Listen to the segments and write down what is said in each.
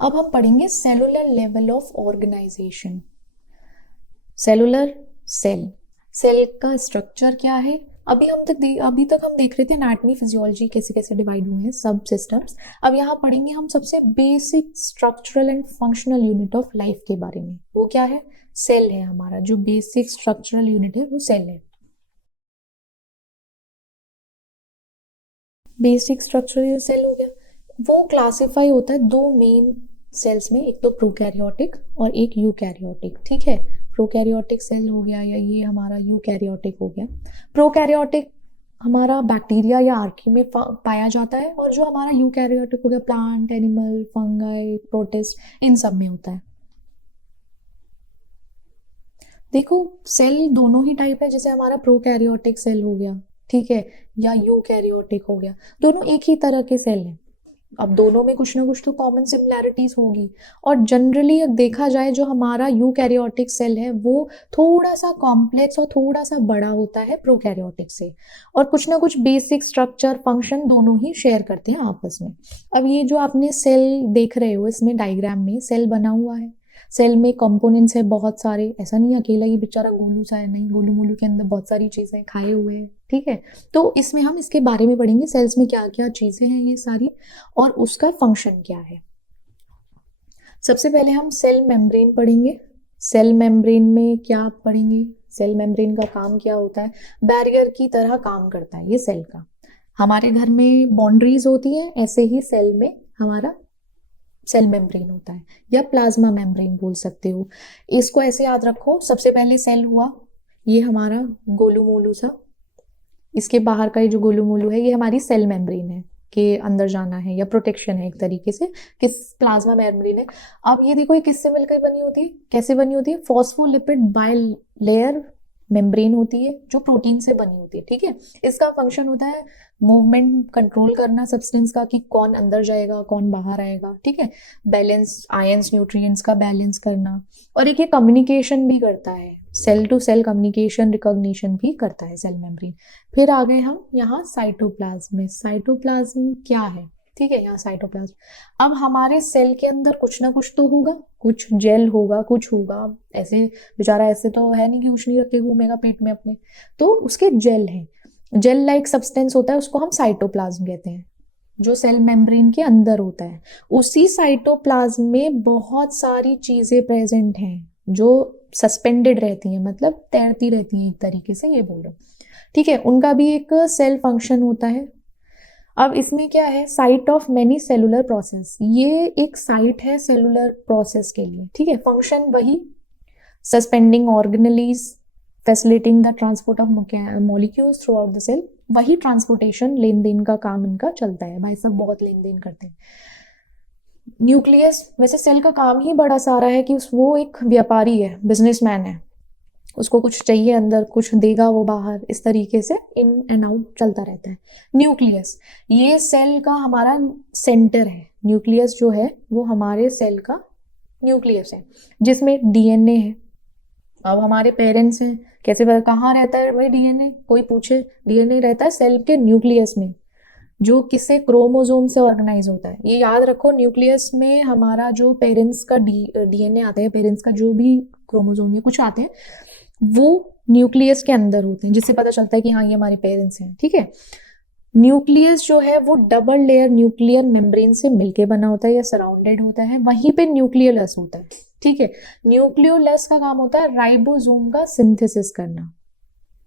अब हम पढ़ेंगे cellular level of organisation. Cellular cell का स्ट्रक्चर क्या है। अभी तक हम देख रहे थे एनाटॉमी फिजियोलॉजी कैसे कैसे डिवाइड हुए हैं सब सिस्टम्स। अब यहाँ पढ़ेंगे हम सबसे basic structural and functional unit of life के बारे में। वो क्या है? सेल है। हमारा जो बेसिक स्ट्रक्चरल यूनिट है वो सेल है। बेसिक स्ट्रक्चरल सेल हो गया। वो क्लासिफाई होता है दो मेन सेल्स में, एक तो प्रोकैरियोटिक और एक यूकैरियोटिक। ठीक है, प्रोकैरियोटिक सेल हो गया या ये हमारा यूकैरियोटिक हो गया। प्रोकैरियोटिक हमारा बैक्टीरिया या आर्की में पाया जाता है, और जो हमारा यूकैरियोटिक हो गया प्लांट, एनिमल, फंगाई, प्रोटिस्ट, इन सब में होता है। देखो, सेल दोनों ही टाइप है। जैसे हमारा प्रोकैरियोटिक सेल हो गया, ठीक है, या यूकैरियोटिक हो गया, दोनों एक ही तरह के सेल हैं। अब दोनों में कुछ ना कुछ तो कॉमन सिमिलैरिटीज होगी। और जनरली देखा जाए, जो हमारा यूकैरियोटिक सेल है वो थोड़ा सा कॉम्प्लेक्स और थोड़ा सा बड़ा होता है प्रोकैरियोटिक से, और कुछ ना कुछ बेसिक स्ट्रक्चर फंक्शन दोनों ही शेयर करते हैं आपस में। अब ये जो आपने सेल देख रहे हो, इसमें डायग्राम में सेल बना हुआ है। सेल में कंपोनेंट्स है बहुत सारे, ऐसा नहीं अकेला ही बेचारा गोलू सा है, नहीं, गोलू मोलू के अंदर बहुत सारी चीजें खाए हुए हैं। ठीक है, तो इसमें हम इसके बारे में पढ़ेंगे, सेल्स में क्या क्या चीजें हैं ये सारी, और उसका फंक्शन क्या है। सबसे पहले हम सेल मेम्ब्रेन पढ़ेंगे। सेल मेम्ब्रेन में क्या पढ़ेंगे? सेल मेम्ब्रेन का काम क्या होता है? बैरियर की तरह काम करता है ये सेल का। हमारे घर में बाउंड्रीज होती हैं, ऐसे ही सेल में हमारा सेल मेम्ब्रेन होता है, या प्लाज्मा मेम्ब्रेन बोल सकते हो। इसको ऐसे याद रखो, सबसे पहले सेल हुआ, ये हमारा गोलू मोलू सा, इसके बाहर का ये जो गोलू मोलू है ये हमारी सेल मेम्ब्रेन है, के अंदर जाना है या प्रोटेक्शन है एक तरीके से, किस प्लाज्मा मेम्ब्रेन है। अब ये देखो, ये किससे मिलकर बनी होती है, कैसे बनी होती है? फॉस्फोलिपिड बाइलेयर मेम्ब्रेन होती है, जो प्रोटीन से बनी होती है। ठीक है, इसका फंक्शन होता है मूवमेंट कंट्रोल करना सब्सटेंस का, कि कौन अंदर जाएगा कौन बाहर आएगा। ठीक है, बैलेंस, आयंस न्यूट्रिएंट्स का बैलेंस करना, और एक ये कम्युनिकेशन भी करता है, cell to cell communication, recognition भी करता है सेल मेम्ब्रेन। फिर आ गए हम यहाँ साइटोप्लाज्म में। साइटोप्लाज्म क्या है? ठीक है, यहाँ साइटोप्लाज्म। अब हमारे सेल के अंदर कुछ ना कुछ तो होगा, कुछ जेल होगा, कुछ होगा। ऐसे बेचारा ऐसे तो है नहीं कि कुछ नहीं रखे घूमेगा पेट में अपने, तो उसके जेल है, जेल लाइक सब्सटेंस होता है, उसको हम साइटोप्लाज्म कहते हैं, जो सेल मेम्ब्रेन के अंदर होता है। उसी साइटोप्लाज्म में बहुत सारी चीजें प्रेजेंट हैं जो सस्पेंडेड रहती हैं, मतलब तैरती रहती हैं एक तरीके से, ये बोल रहा हूँ। ठीक है, उनका भी एक सेल फंक्शन होता है। अब इसमें क्या है? Site of many cellular process, ये एक साइट है सेलुलर प्रोसेस के लिए। ठीक है, फंक्शन वही, suspending organelles, facilitating the transport of molecules throughout the cell. वही ट्रांसपोर्टेशन, लेन देन का काम इनका चलता है। भाई सब बहुत लेन देन करते हैं। न्यूक्लियस, वैसे सेल का काम ही बड़ा सारा है कि वो एक व्यापारी है, बिजनेसमैन है, उसको कुछ चाहिए अंदर, कुछ देगा वो बाहर, इस तरीके से इन एंड आउट चलता रहता है। न्यूक्लियस, ये सेल का हमारा सेंटर है। न्यूक्लियस जो है वो हमारे सेल का न्यूक्लियस है, जिसमें डीएनए है। अब हमारे पेरेंट्स हैं, कैसे पता कहाँ रहता है भाई डीएनए? कोई पूछे, डीएनए रहता है सेल के न्यूक्लियस में, जो किसे क्रोमोसोम से ऑर्गेनाइज होता है। ये याद रखो, न्यूक्लियस में हमारा जो पेरेंट्स का डीएनए आता है, पेरेंट्स का जो भी क्रोमोसोम या कुछ आते हैं, वो न्यूक्लियस के अंदर होते हैं, जिससे पता चलता है कि हाँ ये हमारे पेरेंट्स हैं। ठीक है, न्यूक्लियस जो है वो डबल लेयर न्यूक्लियर मेम्ब्रेन से मिलके बना होता है या सराउंडेड होता है, वहीं पे न्यूक्लियोलस होता है। ठीक है, न्यूक्लियोलस का काम होता है राइबोसोम का सिंथेसिस करना।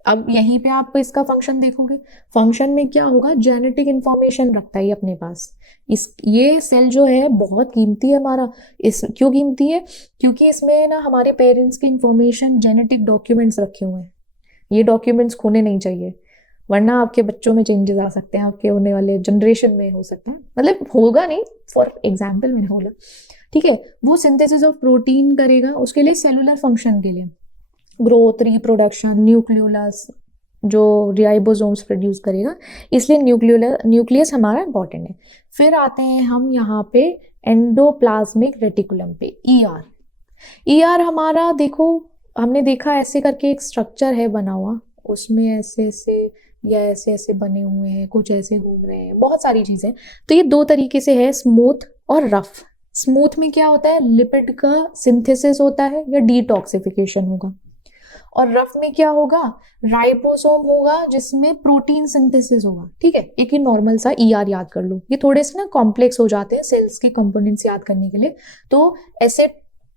अब यहीं पे आप इसका फंक्शन देखोगे, फंक्शन में क्या होगा? जेनेटिक इंफॉर्मेशन रखता है ये अपने पास। ये सेल जो है बहुत कीमती है हमारा। इस क्यों कीमती है? क्योंकि इसमें ना हमारे पेरेंट्स की इंफॉर्मेशन, जेनेटिक डॉक्यूमेंट्स रखे हुए हैं। ये डॉक्यूमेंट्स खोने नहीं चाहिए, वरना आपके बच्चों में चेंजेस आ सकते हैं, आपके होने वाले जनरेशन में हो सकता है, मतलब होगा नहीं, फॉर एग्जाम्पल मैंने बोला। ठीक है, वो सिंथेसिस ऑफ प्रोटीन करेगा, उसके लिए सेलुलर फंक्शन के लिए, ग्रोथ, रिप्रोडक्शन, न्यूक्लियोलस जो राइबोसोम्स प्रोड्यूस करेगा, इसलिए न्यूक्लियस हमारा इंपॉर्टेंट है। फिर आते हैं हम यहाँ पे एंडोप्लाज्मिक रेटिकुलम पे, ईआर। ईआर हमारा देखो, हमने देखा ऐसे करके एक स्ट्रक्चर है बना हुआ, उसमें ऐसे ऐसे या ऐसे ऐसे बने हुए हैं, कुछ ऐसे घूम रहे हैं, बहुत सारी चीजें। तो ये दो तरीके से है, स्मूथ और रफ। स्मूथ में क्या होता है, लिपिड का सिंथेसिस होता है या डिटॉक्सिफिकेशन होगा। और रफ में क्या होगा, राइबोसोम होगा जिसमें प्रोटीन सिंथेसिस होगा। ठीक है, एक ही नॉर्मल सा ईआर याद कर लो, ये थोड़े से ना कॉम्प्लेक्स हो जाते हैं सेल्स के कंपोनेंट्स याद करने के लिए, तो ऐसे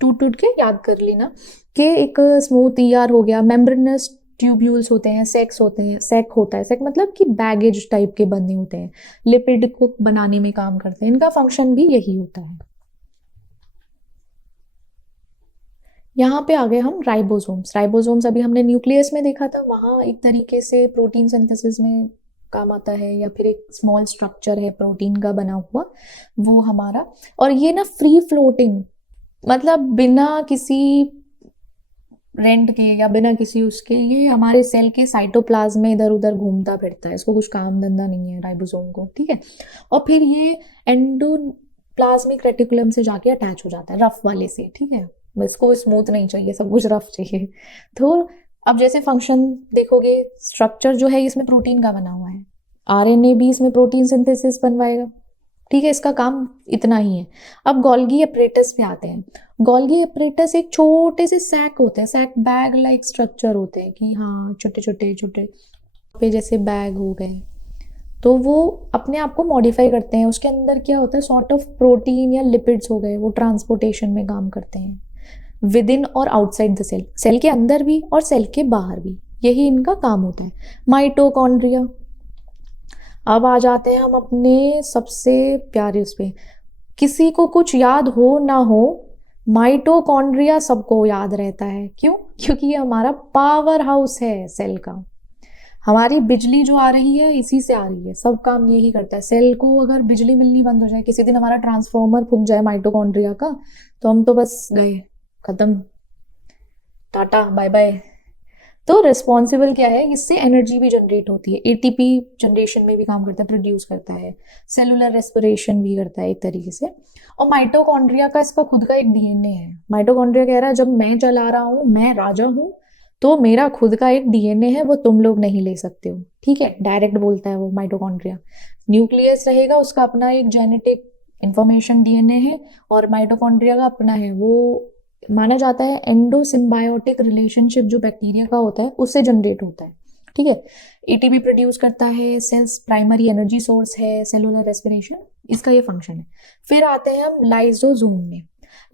टूट टूट के याद कर लेना कि एक स्मूथ ईआर हो गया, मेम्ब्रेनस ट्यूब्यूल्स होते हैं, सेक्स होते हैं, सेक होता है, सेक मतलब कि बैगेज टाइप के बंधे होते हैं, लिपिड को बनाने में काम करते हैं, इनका फंक्शन भी यही होता है। यहाँ पे आ गए हम राइबोसोम्स। राइबोसोम्स अभी हमने न्यूक्लियस में देखा था, वहाँ एक तरीके से प्रोटीन सिंथेसिस में काम आता है, या फिर एक स्मॉल स्ट्रक्चर है प्रोटीन का बना हुआ वो हमारा। और ये ना फ्री फ्लोटिंग, मतलब बिना किसी रेंट के या बिना किसी उसके, ये हमारे सेल के साइटोप्लाज्म में इधर उधर घूमता फिरता है, इसको कुछ काम धंधा नहीं है राइबोसोम को। ठीक है, और फिर ये एंडोप्लाज्मिक रेटिकुलम से जाके अटैच हो जाता है रफ वाले से। ठीक है, इसको स्मूथ नहीं चाहिए, सब कुछ रफ चाहिए। तो अब जैसे फंक्शन देखोगे, स्ट्रक्चर जो है इसमें प्रोटीन का बना हुआ है, आरएनए भी इसमें प्रोटीन सिंथेसिस बनवाएगा। ठीक है, इसका काम इतना ही है। अब गोल्गी अपरेटस पे आते हैं। गोल्गी अपरेटस एक छोटे से सैक होते हैं, सैक बैग लाइक स्ट्रक्चर होते हैं कि हाँ छोटे छोटे छोटे पे जैसे बैग हो गए, तो वो अपने आप को मॉडिफाई करते हैं। उसके अंदर क्या होता है, सॉर्ट ऑफ प्रोटीन या लिपिड्स हो गए, वो ट्रांसपोर्टेशन में काम करते हैं विद इन और आउटसाइड द सेल, सेल के अंदर भी और सेल के बाहर भी, यही इनका काम होता है। माइटोकॉन्ड्रिया। अब आ जाते हैं हम अपने सबसे प्यारे उस पे, किसी को कुछ याद हो ना हो, माइटोकॉन्ड्रिया सबको याद रहता है। क्यों? क्योंकि ये हमारा पावर हाउस है सेल का। हमारी बिजली जो आ रही है इसी से आ रही है, सब काम यही करता है। सेल को अगर बिजली मिलनी बंद हो जाए, किसी दिन हमारा ट्रांसफॉर्मर फूक जाए माइटोकॉन्ड्रिया का, तो हम तो बस गए, खत्म, टाटा बाय बाय। तो रिस्पॉन्सिबल क्या है, इससे एनर्जी भी जनरेट होती है, एटीपी जनरेशन में भी काम करता है, प्रोड्यूस करता है, सेलुलर रेस्पिरेशन भी करता है एक तरीके से। और माइटोकॉन्ड्रिया का इसका खुद का एक डीएनए है। माइटोकॉन्ड्रिया कह रहा है जब मैं चला रहा हूँ, मैं राजा हूँ, तो मेरा खुद का एक डीएनए है, वो तुम लोग नहीं ले सकते हो। ठीक है, डायरेक्ट बोलता है वो माइटोकॉन्ड्रिया। न्यूक्लियस रहेगा, उसका अपना एक जेनेटिक इंफॉर्मेशन डीएनए है, और माइटोकॉन्ड्रिया का अपना है। वो माना जाता है एंडो सिम्बायोटिक रिलेशनशिप जो बैक्टीरिया का होता है उससे जनरेट होता है। ठीक है, एटीपी प्रोड्यूस करता है, सेल्स प्राइमरी एनर्जी सोर्स है, सेलुलर रेस्पिरेशन, इसका ये फंक्शन है। फिर आते हैं हम लाइजोसोम में।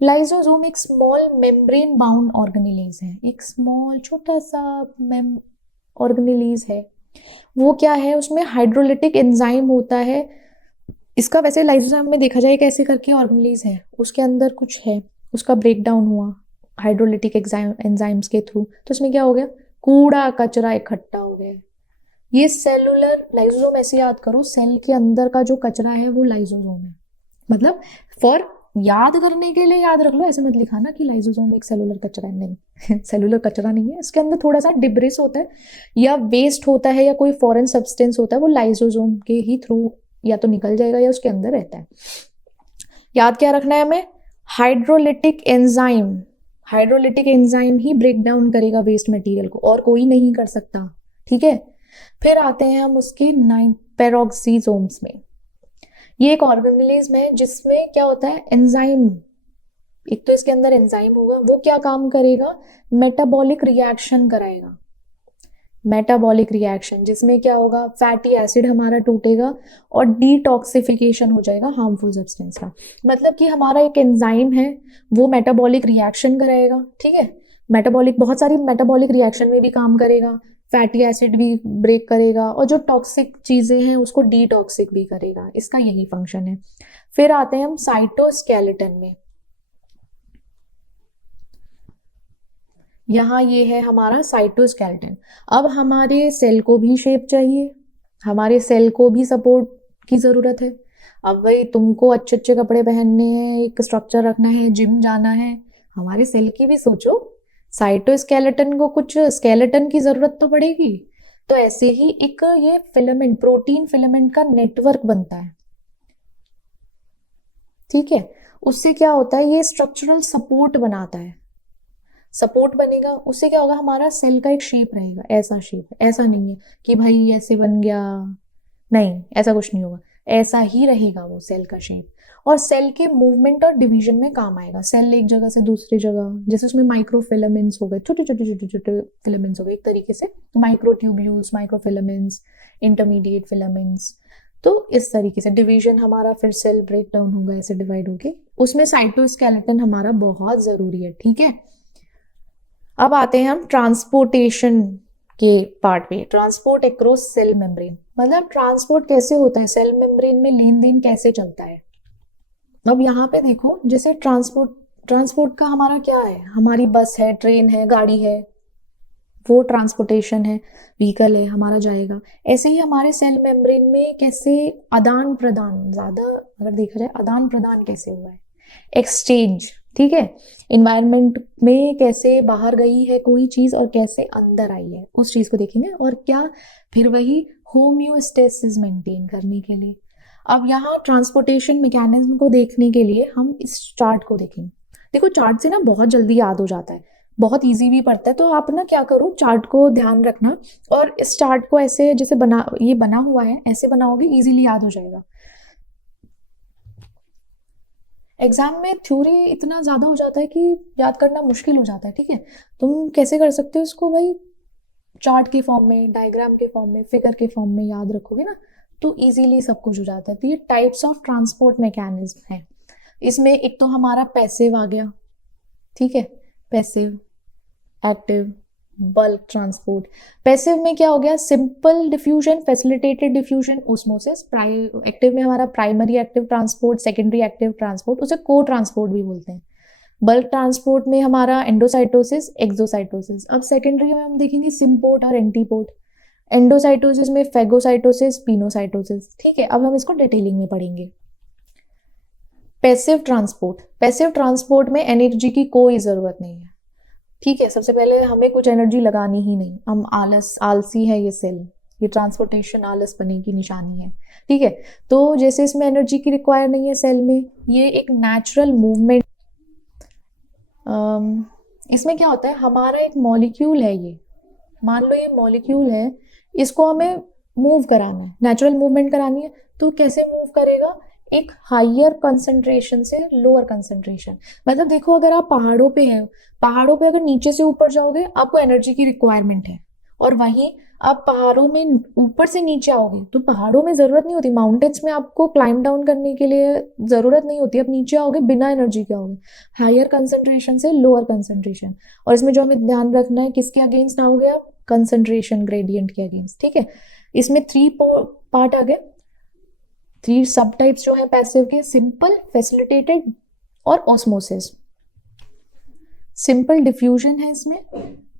लाइजोसोम एक स्मॉल मेम्ब्रेन बाउंड ऑर्गेनेलीज है, एक स्मॉल छोटा सा ऑर्गेनेलीज है। वो क्या है, उसमें हाइड्रोलिटिक एंजाइम होता है। इसका वैसे लाइसोसोम में देखा जाए कैसे करके ऑर्गेनेलीज है, उसके अंदर कुछ है, उसका ब्रेक डाउन हुआ हाइड्रोलिटिक एंजाइम्स के थ्रू, तो उसमें क्या हो गया, कूड़ा कचरा इकट्ठा हो गया। ये सेलुलर लाइसोसोम ऐसे याद करो, सेल के अंदर का जो कचरा है वो लाइसोसोम है। मतलब फॉर याद करने के लिए याद रख लो, ऐसे मत लिखा ना कि लाइसोसोम एक सेलुलर कचरा है, नहीं सेलुलर कचरा नहीं है, इसके अंदर थोड़ा सा डिब्रिस होता है या वेस्ट होता है या कोई फॉरेन सब्सटेंस होता है, वो लाइसोसोम के ही थ्रू या तो निकल जाएगा या उसके अंदर रहता है। याद क्या रखना है हमें, हाइड्रोलिटिक एंजाइम, हाइड्रोलिटिक एंजाइम ही ब्रेक डाउन करेगा वेस्ट मटेरियल को, और कोई नहीं कर सकता। ठीक है, फिर आते हैं हम उसके पेरोक्सीसोम्स में। ये एक ऑर्गेनेलिज्म है जिसमें क्या होता है, एंजाइम, एक तो इसके अंदर एंजाइम होगा, वो क्या काम करेगा, मेटाबॉलिक रिएक्शन कराएगा। मेटाबॉलिक रिएक्शन जिसमें क्या होगा, फैटी एसिड हमारा टूटेगा और डिटॉक्सिफिकेशन हो जाएगा हार्मफुल सब्सटेंस का। मतलब कि हमारा एक एंजाइम है, वो मेटाबॉलिक रिएक्शन कराएगा। ठीक है, मेटाबॉलिक बहुत सारी मेटाबॉलिक रिएक्शन में भी काम करेगा, फैटी एसिड भी ब्रेक करेगा, और जो टॉक्सिक चीजें हैं उसको डिटॉक्सिक भी करेगा, इसका यही फंक्शन है। फिर आते हैं हम साइटोस्केलेटन में। यहाँ ये है हमारा साइटोस्केलेटन। अब हमारे सेल को भी शेप चाहिए, हमारे सेल को भी सपोर्ट की ज़रूरत है। अब भाई तुमको अच्छे अच्छे कपड़े पहनने हैं, एक स्ट्रक्चर रखना है, जिम जाना है, हमारे सेल की भी सोचो, साइटोस्केलेटन को कुछ स्केलेटन की ज़रूरत तो पड़ेगी। तो ऐसे ही एक ये फिलामेंट, प्रोटीन फिलामेंट का नेटवर्क बनता है। ठीक है, उससे क्या होता है, ये स्ट्रक्चरल सपोर्ट बनाता है। सपोर्ट बनेगा, उससे क्या होगा, हमारा सेल का एक शेप रहेगा, ऐसा शेप, ऐसा नहीं है कि भाई ऐसे बन गया, नहीं ऐसा कुछ नहीं होगा। ऐसा ही रहेगा वो सेल का शेप, और सेल के मूवमेंट और डिवीजन में काम आएगा। सेल एक जगह से दूसरी जगह, जैसे उसमें माइक्रोफिलामेंट्स हो गए, छोटे छोटे छोटे छोटे फिलामेंट्स हो गए, एक तरीके से माइक्रोट्यूब्यूल्स, माइक्रोफिलामेंट्स, इंटरमीडिएट फिलामेंट्स। तो इस तरीके से डिवीजन हमारा फिर सेल ब्रेक डाउन होगा, ऐसे डिवाइड होके। उसमें साइटोस्केलेटन हमारा बहुत जरूरी है, ठीक है। अब आते हैं हम ट्रांसपोर्टेशन के पार्ट पे। ट्रांसपोर्ट अक्रॉस सेल मेम्ब्रेन, मतलब ट्रांसपोर्ट कैसे होता है, सेल मेम्ब्रेन में लेन देन कैसे चलता है। अब यहाँ पे देखो, जैसे ट्रांसपोर्ट का हमारा क्या है, हमारी बस है, ट्रेन है, गाड़ी है, वो ट्रांसपोर्टेशन है, व्हीकल है हमारा जाएगा। ऐसे ही हमारे सेल मेम्ब्रेन में कैसे आदान प्रदान, ज्यादा अगर देखा जाए आदान प्रदान कैसे हुआ है, एक्सचेंज, ठीक है। इन्वायरमेंट में कैसे बाहर गई है कोई चीज और कैसे अंदर आई है, उस चीज को देखेंगे। और क्या, फिर वही होम्योस्टेसिस मेंटेन करने के लिए। अब यहाँ ट्रांसपोर्टेशन मैकेनिज्म को देखने के लिए हम इस चार्ट को देखेंगे। देखो चार्ट से ना बहुत जल्दी याद हो जाता है, बहुत इजी भी पड़ता है। तो आप ना क्या करो, चार्ट को ध्यान रखना, और इस चार्ट को ऐसे जैसे ये बना हुआ है, ऐसे बनाओगे इजीली याद हो जाएगा। एग्जाम में थ्योरी इतना ज्यादा हो जाता है कि याद करना मुश्किल हो जाता है, ठीक है। तुम कैसे कर सकते हो इसको भाई, चार्ट के फॉर्म में, डायग्राम के फॉर्म में, फिगर के फॉर्म में याद रखोगे ना, तो इजीली सब कुछ हो जाता है। तो ये टाइप्स ऑफ ट्रांसपोर्ट मैकेनिज्म है। इसमें एक तो हमारा पैसिव आ गया, ठीक है, passive, active, bulk transport. Passive में क्या हो गया, simple diffusion, facilitated diffusion, osmosis. Active में हमारा primary active transport, secondary active transport, उसे को ट्रांसपोर्ट भी बोलते हैं। बल्क ट्रांसपोर्ट में हमारा एंडोसाइटोसिस, एक्सोसाइटोसिस। अब सेकेंडरी में हम देखेंगे सिम्पोर्ट और एंटीपोर्ट। एंडोसाइटोसिस में फेगोसाइटोसिस, पिनोसाइटोसिस, ठीक है। अब हम इसको डिटेलिंग में पढ़ेंगे। पैसिव ट्रांसपोर्ट, पैसिव ट्रांसपोर्ट में एनर्जी की कोई जरूरत नहीं है, ठीक है। सबसे पहले हमें कुछ एनर्जी लगानी ही नहीं, हम आलसी है ये सेल, ये ट्रांसपोर्टेशन आलस बने की निशानी है, ठीक है। तो जैसे इसमें एनर्जी की रिक्वायर नहीं है सेल में, ये एक नेचुरल मूवमेंट। इसमें क्या होता है, हमारा एक मॉलिक्यूल है, ये मान लो ये मॉलिक्यूल है, इसको हमें मूव कराना है, नेचुरल मूवमेंट करानी है। तो कैसे मूव करेगा, एक हायर कंसंट्रेशन से लोअर कंसंट्रेशन। मतलब देखो, अगर आप पहाड़ों पे हैं, पहाड़ों पे अगर नीचे से ऊपर जाओगे आपको एनर्जी की रिक्वायरमेंट है, और वहीं आप पहाड़ों में ऊपर से नीचे आओगे तो पहाड़ों में जरूरत नहीं होती, माउंटेन्स में आपको क्लाइंब डाउन करने के लिए जरूरत नहीं होती। अब नीचे आओगे बिना एनर्जी के आओगे, हायर कंसंट्रेशन से लोअर कंसंट्रेशन। और इसमें जो हमें ध्यान रखना है, किसके अगेंस्ट आओगे आप, कंसंट्रेशन ग्रेडियंट के अगेंस्ट, ठीक है। इसमें 3 पार्ट आ गए, 3 सब टाइप्स जो है पैसिव के, सिंपल, फैसिलिटेटेड और ऑस्मोसिस। सिंपल डिफ्यूजन है इसमें,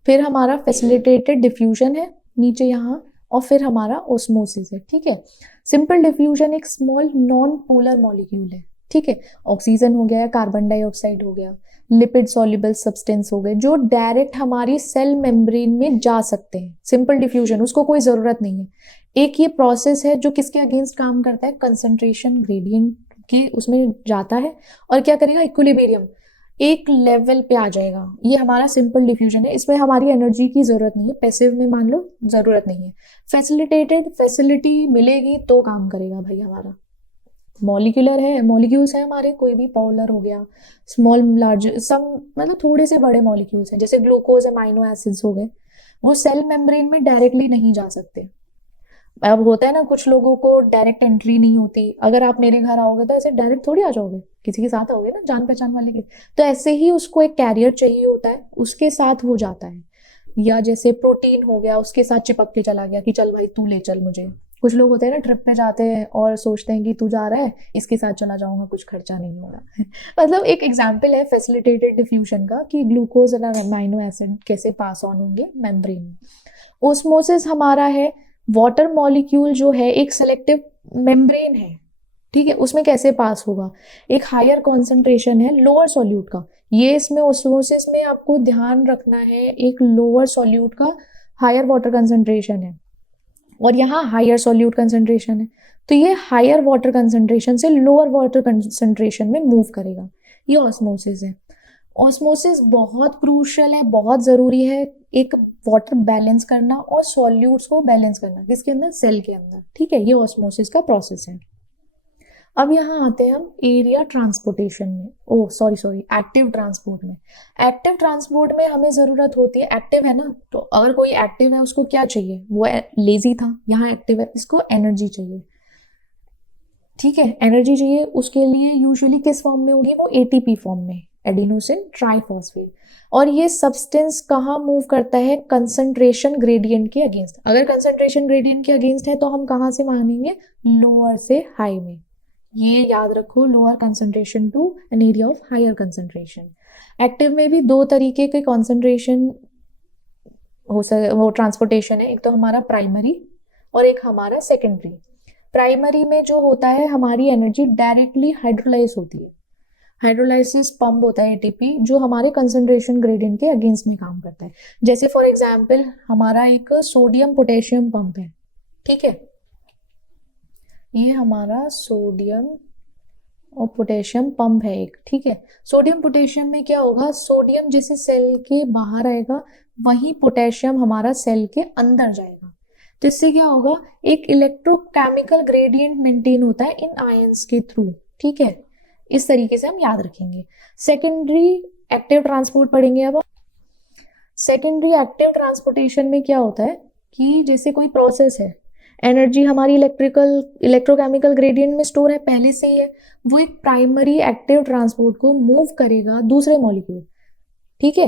फिर हमारा फैसिलिटेटेड डिफ्यूजन है नीचे यहाँ, और फिर हमारा ऑस्मोसिस है, ठीक है। सिंपल डिफ्यूजन एक स्मॉल नॉन पोलर मॉलिक्यूल है, ठीक है। ऑक्सीजन हो गया, कार्बन डाइऑक्साइड हो गया, लिपिड सॉल्युबल सब्सटेंस हो गए, जो डायरेक्ट हमारी सेल मेम्ब्रेन में जा सकते हैं। सिंपल डिफ्यूजन, उसको कोई जरूरत नहीं है। एक ये प्रोसेस है जो किसके अगेंस्ट काम करता है, कंसंट्रेशन ग्रेडियंट के उसमें जाता है, और क्या करेगा, इक्विलिब्रियम, एक लेवल पे आ जाएगा। ये हमारा सिंपल डिफ्यूजन है, इसमें हमारी एनर्जी की जरूरत नहीं है। पैसिव में मान लो जरूरत नहीं है। फैसिलिटेटेड, फैसिलिटी मिलेगी तो काम करेगा भाई हमारा। मॉलिक्यूलर है, मॉलिक्यूल्स हैं हमारे, कोई भी पोलर हो गया, स्मॉल, लार्ज, सम, मतलब थोड़े से बड़े मॉलिक्यूल्स हैं, जैसे ग्लूकोज, अमाइनो एसिड्स हो गए, वो सेल मेम्ब्रेन में डायरेक्टली नहीं जा सकते। अब होता है ना, कुछ लोगों को डायरेक्ट एंट्री नहीं होती। अगर आप मेरे घर आओगे तो ऐसे डायरेक्ट थोड़ी आ जाओगे, किसी के साथ आओगे ना, जान पहचान वाले के। तो ऐसे ही उसको एक कैरियर चाहिए होता है, उसके साथ वो जाता है। या जैसे प्रोटीन हो गया, उसके साथ चिपक के चला गया कि चल भाई तू ले चल मुझे। कुछ लोग होते हैं ना, ट्रिप पे जाते हैं और सोचते हैं कि तू जा रहा है, इसके साथ चला जाऊंगा, कुछ खर्चा नहीं होगा। मतलब एक एग्जाम्पल है फैसिलिटेटेड डिफ्यूजन का, कि ग्लूकोज और अमाइनो एसिड कैसे पास ऑन होंगे मेम्ब्रेन में। ओस्मोसिस हमारा है, वाटर मॉलिक्यूल जो है एक सेलेक्टिव मेम्ब्रेन है, ठीक है, उसमें कैसे पास होगा, एक हायर कॉन्सेंट्रेशन है लोअर सॉल्यूट का। ये इसमें ओस्मोसिस में आपको ध्यान रखना है, एक लोअर सॉल्यूट का हायर वाटर कंसेंट्रेशन है, और यहाँ हायर सॉल्यूट कंसेंट्रेशन है। तो ये हायर वाटर कंसेंट्रेशन से लोअर वाटर कंसेंट्रेशन में मूव करेगा, ये ऑस्मोसिस है। ऑस्मोसिस बहुत क्रूशियल है, बहुत जरूरी है, एक वाटर बैलेंस करना और सॉल्यूट्स को बैलेंस करना, किसके अंदर, सेल के अंदर, ठीक है। ये ऑस्मोसिस का प्रोसेस है। अब यहाँ आते हैं हम एरिया ट्रांसपोर्टेशन में, ओह सॉरी एक्टिव ट्रांसपोर्ट में। एक्टिव ट्रांसपोर्ट में हमें ज़रूरत होती है, एक्टिव है ना, तो अगर कोई एक्टिव है उसको क्या चाहिए, वो लेजी था, यहाँ एक्टिव है, इसको एनर्जी चाहिए। ठीक है, एनर्जी चाहिए, उसके लिए यूजुअली किस फॉर्म में होगी, वो एटीपी फॉर्म में, एडिनोसिन ट्राइफॉस्फेट। और ये सब्सटेंस कहाँ मूव करता है, कंसंट्रेशन ग्रेडियंट के अगेंस्ट। अगर कंसंट्रेशन ग्रेडियंट के अगेंस्ट है तो हम कहाँ से मानेंगे, लोअर से हाई में। ये याद रखो, lower concentration to an area of higher concentration. Active में भी दो तरीके के कॉन्सेंट्रेशन वो ट्रांसपोर्टेशन है, एक तो हमारा प्राइमरी और एक हमारा सेकेंडरी। प्राइमरी में जो होता है, हमारी एनर्जी डायरेक्टली हाइड्रोलाइज होती है, हाइड्रोलाइसिस पंप होता है एटीपी, जो हमारे कंसंट्रेशन ग्रेडियंट के अगेंस्ट में काम करता है। जैसे फॉर एग्जांपल हमारा एक सोडियम पोटेशियम पंप है, ठीक है, ये हमारा सोडियम और पोटेशियम पंप है एक, ठीक है। सोडियम पोटेशियम में क्या होगा, सोडियम जैसे सेल के बाहर आएगा, वहीं पोटेशियम हमारा सेल के अंदर जाएगा, तो इससे क्या होगा, एक इलेक्ट्रोकेमिकल ग्रेडियंट मेंटेन होता है इन आयंस के थ्रू, ठीक है। इस तरीके से हम याद रखेंगे। सेकेंडरी एक्टिव ट्रांसपोर्ट पढ़ेंगे अब। सेकेंडरी एक्टिव ट्रांसपोर्टेशन में क्या होता है कि जैसे कोई प्रोसेस है, एनर्जी हमारी इलेक्ट्रोकेमिकल ग्रेडियंट में स्टोर है, पहले से ही है, वो एक प्राइमरी एक्टिव ट्रांसपोर्ट को मूव करेगा दूसरे मॉलिक्यूल, ठीक है।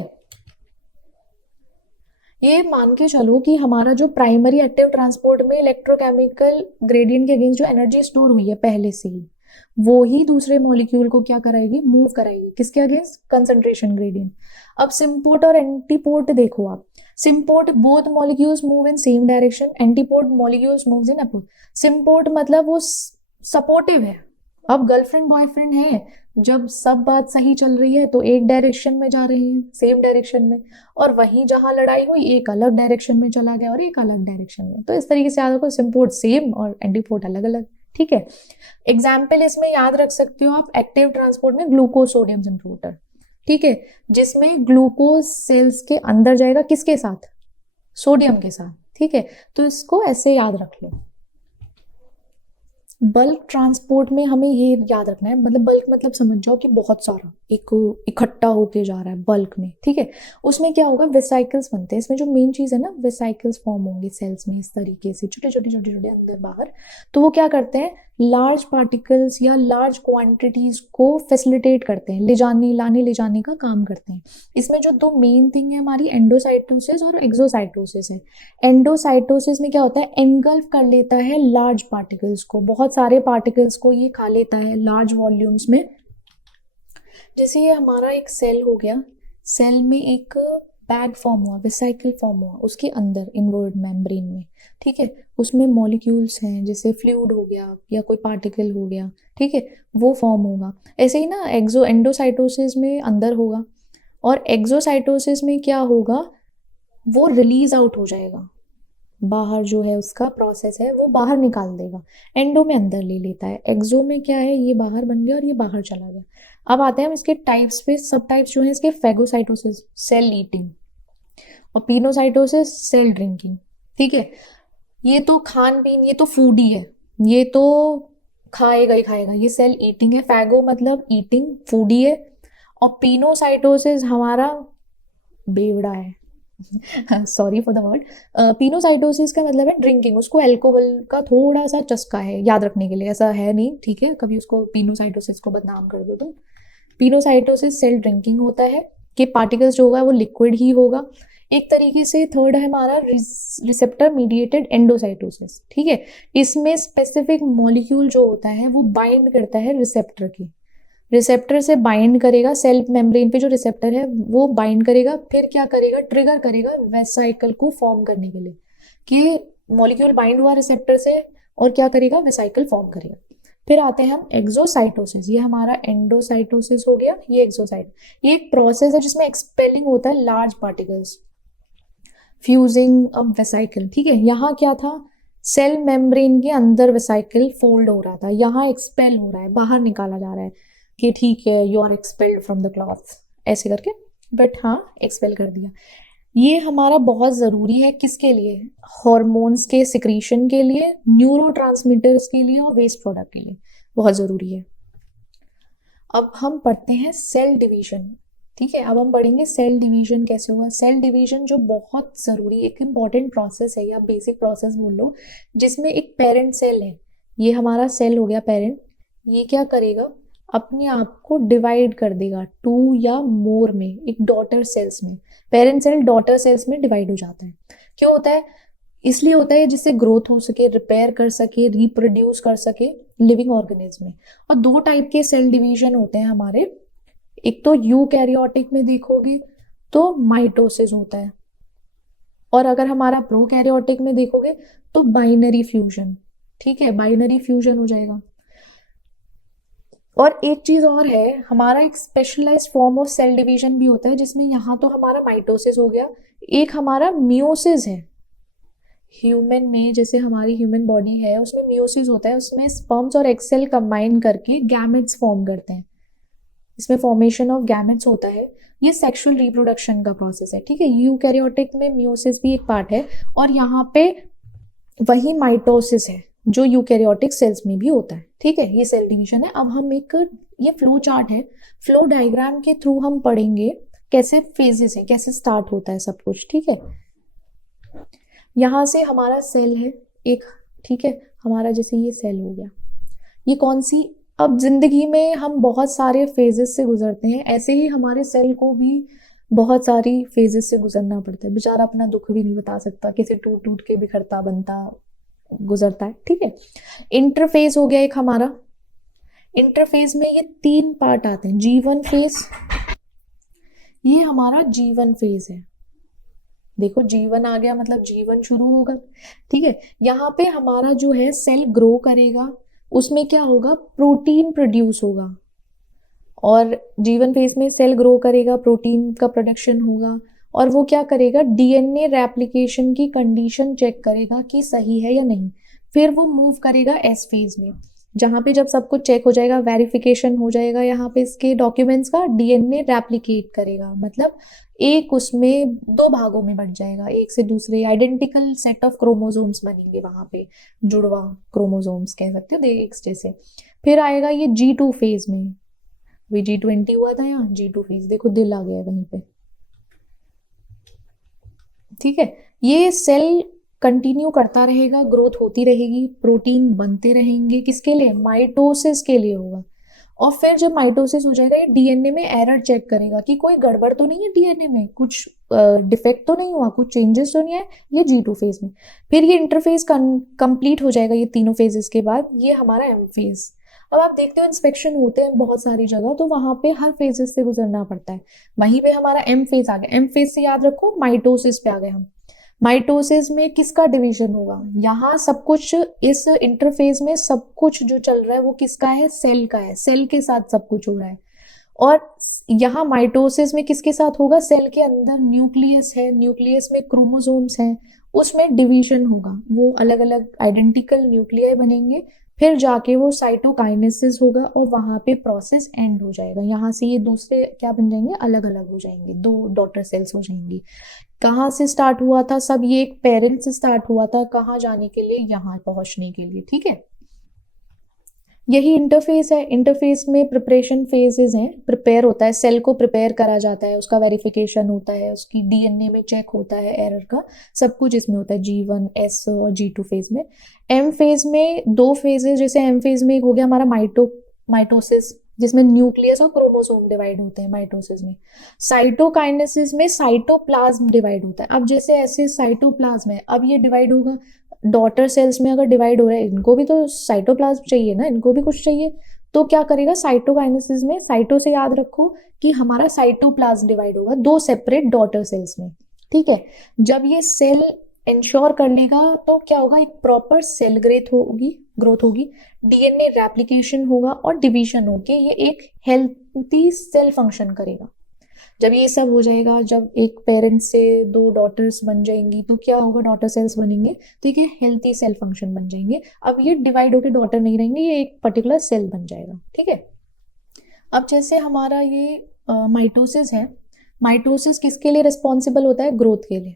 ये मान के चलो कि हमारा जो प्राइमरी एक्टिव ट्रांसपोर्ट में इलेक्ट्रोकेमिकल ग्रेडियंट के अगेंस्ट जो एनर्जी स्टोर हुई है पहले से ही, वो ही दूसरे मॉलिक्यूल को क्या कराएगी, मूव कराएगी, किसके अगेंस्ट, कंसंट्रेशन ग्रेडियंट। अब सिम्पोर्ट और एंटीपोर्ट देखो आप, symport both molecules move in same direction, antiport molecules moves in opposite. Symport मतलब वो सपोर्टिव है। अब गर्लफ्रेंड बॉयफ्रेंड है, जब सब बात सही चल रही है तो एक डायरेक्शन में जा रहे हैं, सेम डायरेक्शन में, और वहीं जहां लड़ाई हुई एक अलग डायरेक्शन में चला गया और एक अलग डायरेक्शन में। तो इस तरीके से याद रखो, सिम्पोर्ट सेम और एंटीपोर्ट अलग अलग, ठीक है। एग्जाम्पल इसमें याद रख सकते हो आप, एक्टिव ट्रांसपोर्ट में ग्लूकोज सोडियम सिम्पोर्टर, ठीक है, जिसमें ग्लूकोज सेल्स के अंदर जाएगा, किसके साथ, सोडियम के साथ, ठीक है। तो इसको ऐसे याद रख लो। बल्क ट्रांसपोर्ट में हमें ये याद रखना है, मतलब बल्क मतलब समझ जाओ कि बहुत सारा एक इकट्ठा होके जा रहा है बल्क में, ठीक है। उसमें क्या होगा, वेसाइकल्स बनते हैं, इसमें जो मेन चीज़ है ना, वेसाइकल्स फॉर्म होंगे सेल्स में, इस तरीके से छोटे छोटे छोटे छोटे अंदर बाहर। तो वो क्या करते हैं, लार्ज पार्टिकल्स या लार्ज क्वांटिटीज को फैसिलिटेट करते हैं, ले जाने का काम करते हैं। इसमें जो दो मेन थिंग है हमारी, एंडोसाइटोसिस और एक्सोसाइटोसिस है। एंडोसाइटोसिस में क्या होता है, एंगल्फ कर लेता है लार्ज पार्टिकल्स को, बहुत सारे पार्टिकल्स को ये खा लेता है लार्ज वॉल्यूम्स में। जैसे ये हमारा एक सेल हो गया, सेल में एक बैग फॉर्म हुआ, वेसाइकल फॉर्म हुआ, उसके अंदर इनवर्ड मेम्ब्रेन में, ठीक है, उसमें मॉलिक्यूल्स हैं, जैसे फ्लूइड हो गया या कोई पार्टिकल हो गया, ठीक है, वो फॉर्म होगा। ऐसे ही ना एंडोसाइटोसिस में अंदर होगा, और एक्सोसाइटोसिस में क्या होगा, वो रिलीज आउट हो जाएगा बाहर, जो है उसका प्रोसेस है वो बाहर निकाल देगा, एंडो में अंदर ले लेता है, एक्सो में क्या है, ये बाहर बन गया और ये बाहर चला गया। अब आते हैं हम इसके टाइप्स पे, सब टाइप्स जो है इसके, फैगोसाइटोसिस सेल ईटिंग, और पिनोसाइटोसिस सेल ड्रिंकिंग, ठीक है। ये तो खान पीन, ये तो फूड ही है, ये तो खाएगा ही खाएगा, ये सेल ईटिंग है। फैगो मतलब ईटिंग, फूड ही है। और पिनोसाइटोसिस हमारा बेवड़ा है, sorry for the word. Pinocytosis का मतलब है ड्रिंकिंग, उसको अल्कोहल का थोड़ा सा चस्का है, याद रखने के लिए, ऐसा है नहीं, ठीक है, कभी उसको पिनोसाइटोसिस को बदनाम कर दो तुम। पिनोसाइटोसिस सेल ड्रिंकिंग होता है, कि पार्टिकल्स जो होगा वो लिक्विड ही होगा। एक तरीके से थर्ड है हमारा रिसेप्टर मीडिएटेड एंडोसाइटोसिस, ठीक है। इसमें स्पेसिफिक मॉलिक्यूल जो होता है वो बाइंड करता है रिसेप्टर की, रिसेप्टर से बाइंड करेगा, सेल मेम्ब्रेन पे जो रिसेप्टर है वो बाइंड करेगा, फिर क्या करेगा, ट्रिगर करेगा वेसाइकल को फॉर्म करने के लिए, कि मॉलिक्यूल बाइंड हुआ रिसेप्टर से और क्या करेगा, वेसाइकल फॉर्म करेगा। फिर आते हैं हम एक्सोसाइटोसिस, ये हमारा एंडोसाइटोसिस हो गया, ये एक्सोसाइट। ये एक प्रोसेस है जिसमें एक्सपेलिंग होता है लार्ज पार्टिकल्स, फ्यूजिंग अब वेसाइकल, ठीक है। यहाँ क्या था, सेल मेम्ब्रेन के अंदर वेसाइकल फोल्ड हो रहा था, यहाँ एक्सपेल हो रहा है, बाहर निकाला जा रहा है, कि ठीक है you are expelled from the cloth, ऐसे करके, बट हाँ एक्सपेल कर दिया। ये हमारा बहुत ज़रूरी है, किसके लिए, हार्मोन्स के सिक्रीशन के लिए, न्यूरोट्रांसमीटर्स के लिए और वेस्ट प्रोडक्ट के लिए। बहुत ज़रूरी है। अब हम पढ़ते हैं सेल डिवीजन। ठीक है, अब हम पढ़ेंगे सेल डिवीजन कैसे हुआ। सेल डिवीजन जो बहुत ज़रूरी एक इम्पॉर्टेंट प्रोसेस है या बेसिक प्रोसेस बोल लो, जिसमें एक पेरेंट सेल है, ये हमारा सेल हो गया पेरेंट, ये क्या करेगा, अपने आप को डिवाइड कर देगा 2 या मोर में, एक डॉटर सेल्स में। पेरेंट सेल डॉटर सेल्स में डिवाइड हो जाता है। क्यों होता है, इसलिए होता है जिससे ग्रोथ हो सके, रिपेयर कर सके, रिप्रोड्यूस कर सके लिविंग ऑर्गेनिज्म में। और 2 टाइप के सेल डिवीजन होते हैं हमारे, एक तो यूकैरियोटिक में देखोगे तो माइटोसिस होता है, और अगर हमारा प्रोकैरियोटिक में देखोगे तो बाइनरी फ्यूजन। ठीक है, बाइनरी फ्यूजन हो जाएगा। और एक चीज और है, हमारा एक specialised form of cell division भी होता है, जिसमें यहाँ तो हमारा माइटोसिस हो गया, एक हमारा मियोसिस है। ह्यूमन में जैसे हमारी ह्यूमन बॉडी है उसमें मियोसिस होता है, उसमें स्पर्म्स और एग सेल कंबाइन करके गैमेट्स फॉर्म करते हैं, इसमें फॉर्मेशन ऑफ गैमेट्स होता है, ये सेक्सुअल रिप्रोडक्शन का प्रोसेस है। ठीक है, यूकैरियोटिक में मियोसिस भी एक पार्ट है, और यहाँ पे वही माइटोसिस है जो यूकैरियोटिक सेल्स में भी होता है। ठीक है, ये सेल डिवीजन है। अब हम एक, ये फ्लो चार्ट है, फ्लो डायग्राम के थ्रू हम पढ़ेंगे कैसे फेजेस है, कैसे स्टार्ट होता है सब कुछ। ठीक है, यहाँ से हमारा सेल है एक, ठीक है, हमारा जैसे ये सेल हो गया, ये कौन सी, अब जिंदगी में हम बहुत सारे फेजेस से गुजरते हैं, ऐसे ही हमारे सेल को भी बहुत सारी फेजेस से गुजरना पड़ता है। बेचारा अपना दुख भी नहीं बता सकता, कैसे टूट टूट के बिखरता बनता गुजरता है। ठीक है, इंटरफेज हो गया एक हमारा, इंटरफेज में ये 3 पार्ट आते हैं। जीवन फेज, ये हमारा जीवन फेज है, देखो जीवन आ गया मतलब जीवन शुरू होगा। ठीक है, यहाँ पे हमारा जो है सेल ग्रो करेगा, उसमें क्या होगा, प्रोटीन प्रोड्यूस होगा, और जीवन फेज में सेल ग्रो करेगा, प्रोटीन का प्रोडक्शन होगा, और वो क्या करेगा, डीएनए रेप्लिकेशन की कंडीशन चेक करेगा कि सही है या नहीं, फिर वो मूव करेगा एस फेज में, जहाँ पे जब सब कुछ चेक हो जाएगा, वेरिफिकेशन हो जाएगा यहाँ पे इसके डॉक्यूमेंट्स का, डीएनए रेप्लिकेट करेगा, मतलब एक उसमें 2 भागों में बट जाएगा, एक से दूसरे आइडेंटिकल सेट ऑफ क्रोमोसोम्स बनेंगे वहां पे, जुड़वा क्रोमोसोम्स कह सकते हो, एक जैसे। फिर आएगा ये G2 फेज में, वी G20 हुआ था, यहाँ G2 फेज देखो दिल आ गया है वहीं पे। ठीक है, ये सेल कंटिन्यू करता रहेगा, ग्रोथ होती रहेगी, प्रोटीन बनते रहेंगे, किसके लिए, माइटोसिस के लिए होगा। और फिर जब माइटोसिस हो जाएगा, ये डीएनए में एरर चेक करेगा कि कोई गड़बड़ तो नहीं है, डीएनए में कुछ डिफेक्ट तो नहीं हुआ, कुछ चेंजेस तो नहीं है, ये G2 फेज में। फिर ये इंटरफेज कंप्लीट हो जाएगा, ये तीनों फेजेस के बाद ये हमारा एम फेज। अब आप देखते हो इंस्पेक्शन होते हैं बहुत सारी जगह, तो वहां पे हर फेजेस से गुजरना पड़ता है, वहीं पे हमारा एम फेज आ गया। एम फेज से याद रखो माइटोसिस पे आ गए हम। माइटोसिस में किसका डिवीजन होगा, यहाँ सब कुछ, इस इंटरफेज में सब कुछ जो चल रहा है वो किसका है, सेल का है, सेल के साथ सब कुछ हो रहा है। और यहाँ माइटोसिस में किसके साथ होगा, सेल के अंदर न्यूक्लियस है, न्यूक्लियस में क्रोमोसोम्स हैं, उसमें डिवीजन होगा, वो अलग अलग आइडेंटिकल न्यूक्लियाई बनेंगे, फिर जाके वो साइटोकाइनेसिस होगा, और वहां पे प्रोसेस एंड हो जाएगा। यहाँ से ये दूसरे क्या बन जाएंगे, अलग अलग हो जाएंगे, 2 डॉटर सेल्स हो जाएंगी। कहाँ से स्टार्ट हुआ था सब, ये एक पेरेंट से स्टार्ट हुआ था, कहाँ जाने के लिए, यहाँ पहुंचने के लिए। ठीक है, यही इंटरफेस है। इंटरफेस में प्रिपरेशन फेजेस हैं, प्रिपेयर होता है, सेल को प्रिपेयर करा जाता है, उसका वेरिफिकेशन होता है, उसकी डीएनए में चेक होता है एरर का, सब कुछ इसमें होता है G1, S और G2 फेज में। एम फेज में 2 फेजेस, जैसे एम फेज में एक हो गया हमारा माइटोसिस, जिसमें न्यूक्लियस और क्रोमोसोम डिवाइड होते हैं माइटोसिस में। साइटोकाइनेसिस में साइटोप्लाज्म डिवाइड होता है। अब जैसे ऐसे साइटोप्लाज्म है, अब ये डिवाइड होगा, डॉटर सेल्स में अगर डिवाइड हो रहा है, इनको भी तो साइटोप्लाज्म चाहिए ना, इनको भी कुछ चाहिए, तो क्या करेगा, साइटोकाइनेसिस में, साइटो से याद रखो कि हमारा साइटोप्लाज्म डिवाइड होगा 2 सेपरेट डॉटर सेल्स में। ठीक है, जब ये सेल इंश्योर कर लेगा तो क्या होगा, एक प्रॉपर सेल ग्रोथ होगी, डीएनए रेप्लिकेशन होगा, और डिवीजन होगी, ये एक हेल्थी सेल फंक्शन करेगा। जब ये सब हो जाएगा, जब एक पेरेंट से 2 डॉटर्स बन जाएंगी, तो क्या होगा, डॉटर सेल्स बनेंगे, ठीक है, हेल्थी सेल फंक्शन बन जाएंगे। अब ये डिवाइड होकर डॉटर नहीं रहेंगे, ये एक पर्टिकुलर सेल बन जाएगा। ठीक है, अब जैसे हमारा ये माइटोसिस है, माइटोसिस किसके लिए रिस्पॉन्सिबल होता है, ग्रोथ के लिए।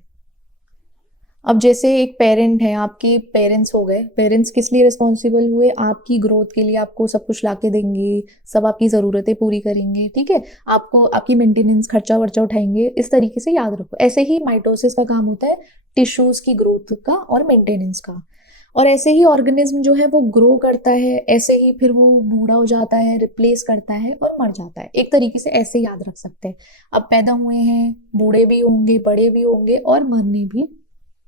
अब जैसे एक पेरेंट है, आपके पेरेंट्स हो गए, पेरेंट्स किस लिए रिस्पॉन्सिबल हुए? आपकी ग्रोथ के लिए, आपको सब कुछ ला के देंगे, सब आपकी ज़रूरतें पूरी करेंगे, ठीक है, आपको आपकी मेंटेनेंस खर्चा वर्चा उठाएंगे, इस तरीके से याद रखो। ऐसे ही माइटोसिस का काम होता है टिश्यूज़ की ग्रोथ का और मेंटेनेंस का। और ऐसे ही ऑर्गेनिज्म जो है वो ग्रो करता है, ऐसे ही फिर वो बूढ़ा हो जाता है, रिप्लेस करता है और मर जाता है। एक तरीके से ऐसे याद रख सकते हैं। अब पैदा हुए हैं, बूढ़े भी होंगे, बड़े भी होंगे और मरने भी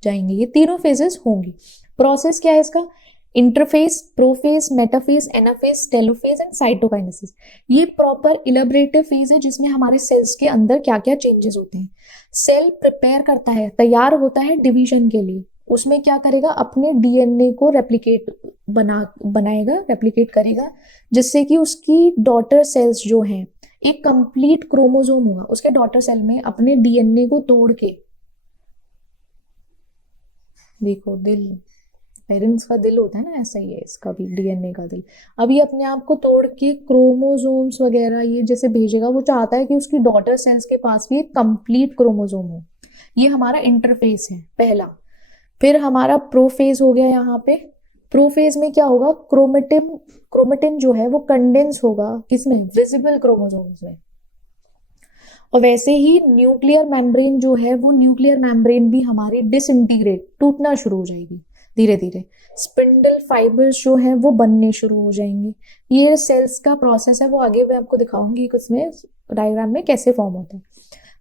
जाएंगे। ये तीनों फेजेस होंगी। प्रोसेस क्या है इसका? Interface, prophase, metaphase, anaphase, telophase and cytokinesis. ये प्रॉपर इलेबरेटिव फेज है जिसमें हमारे सेल्स के अंदर क्या क्या चेंजेस होते हैं। सेल प्रिपेयर करता है, तैयार होता है डिवीजन के लिए। उसमें क्या करेगा? अपने डीएनए को रेप्लिकेट बनाएगा, रेप्लिकेट करेगा, जिससे कि उसकी डॉटर सेल्स जो हैं, एक कंप्लीट क्रोमोसोम होगा उसके डॉटर सेल में, अपने डीएनए को तोड़ के, देखो दिल, पेरेंट्स का दिल होता है ना, ऐसा ही है इसका भी, डीएनए का दिल। अब ये अपने आप को तोड़ के क्रोमोसोम्स वगैरह ये जैसे भेजेगा, वो चाहता है कि उसकी डॉटर सेल्स के पास भी एक कंप्लीट क्रोमोसोम हो। ये हमारा इंटरफेस है पहला। फिर हमारा प्रोफेज हो गया यहाँ पे। प्रोफेज में क्या होगा? क्रोमेटिन, क्रोमेटिन जो है वो कंडेंस होगा किसमें? विजिबल क्रोमोसोम्स में। और वैसे ही न्यूक्लियर मेम्ब्रेन जो है, वो न्यूक्लियर मेम्ब्रेन भी हमारी डिसइंटीग्रेट, टूटना शुरू हो जाएगी धीरे धीरे। स्पिंडल फाइबर्स जो है वो बनने शुरू हो जाएंगे। ये सेल्स का प्रोसेस है, वो आगे मैं आपको दिखाऊंगी कुछ में डायग्राम में कैसे फॉर्म होता है।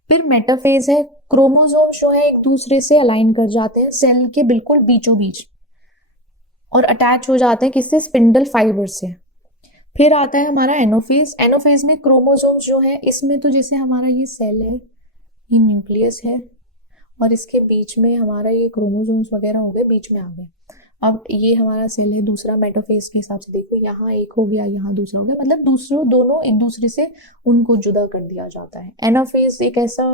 फिर मेटाफेज है। क्रोमोसोम जो है एक दूसरे से अलाइन कर जाते हैं सेल के बिल्कुल बीचों बीच और अटैच हो जाते हैं किससे? स्पिंडल फाइबर से। फिर आता है हमारा एनोफेज। एनोफेज में क्रोमोसोम्स जो है, इसमें तो जैसे हमारा ये सेल है, ये न्यूक्लियस है और इसके बीच में हमारा ये क्रोमोसोम्स वगैरह हो गए, बीच में आ गए। अब ये हमारा सेल है दूसरा, मेटाफेज के हिसाब से देखो, यहाँ एक हो गया, यहाँ दूसरा हो गया, मतलब दूसरों दोनों एक दूसरे से उनको जुदा कर दिया जाता है। एनाफेज एक ऐसा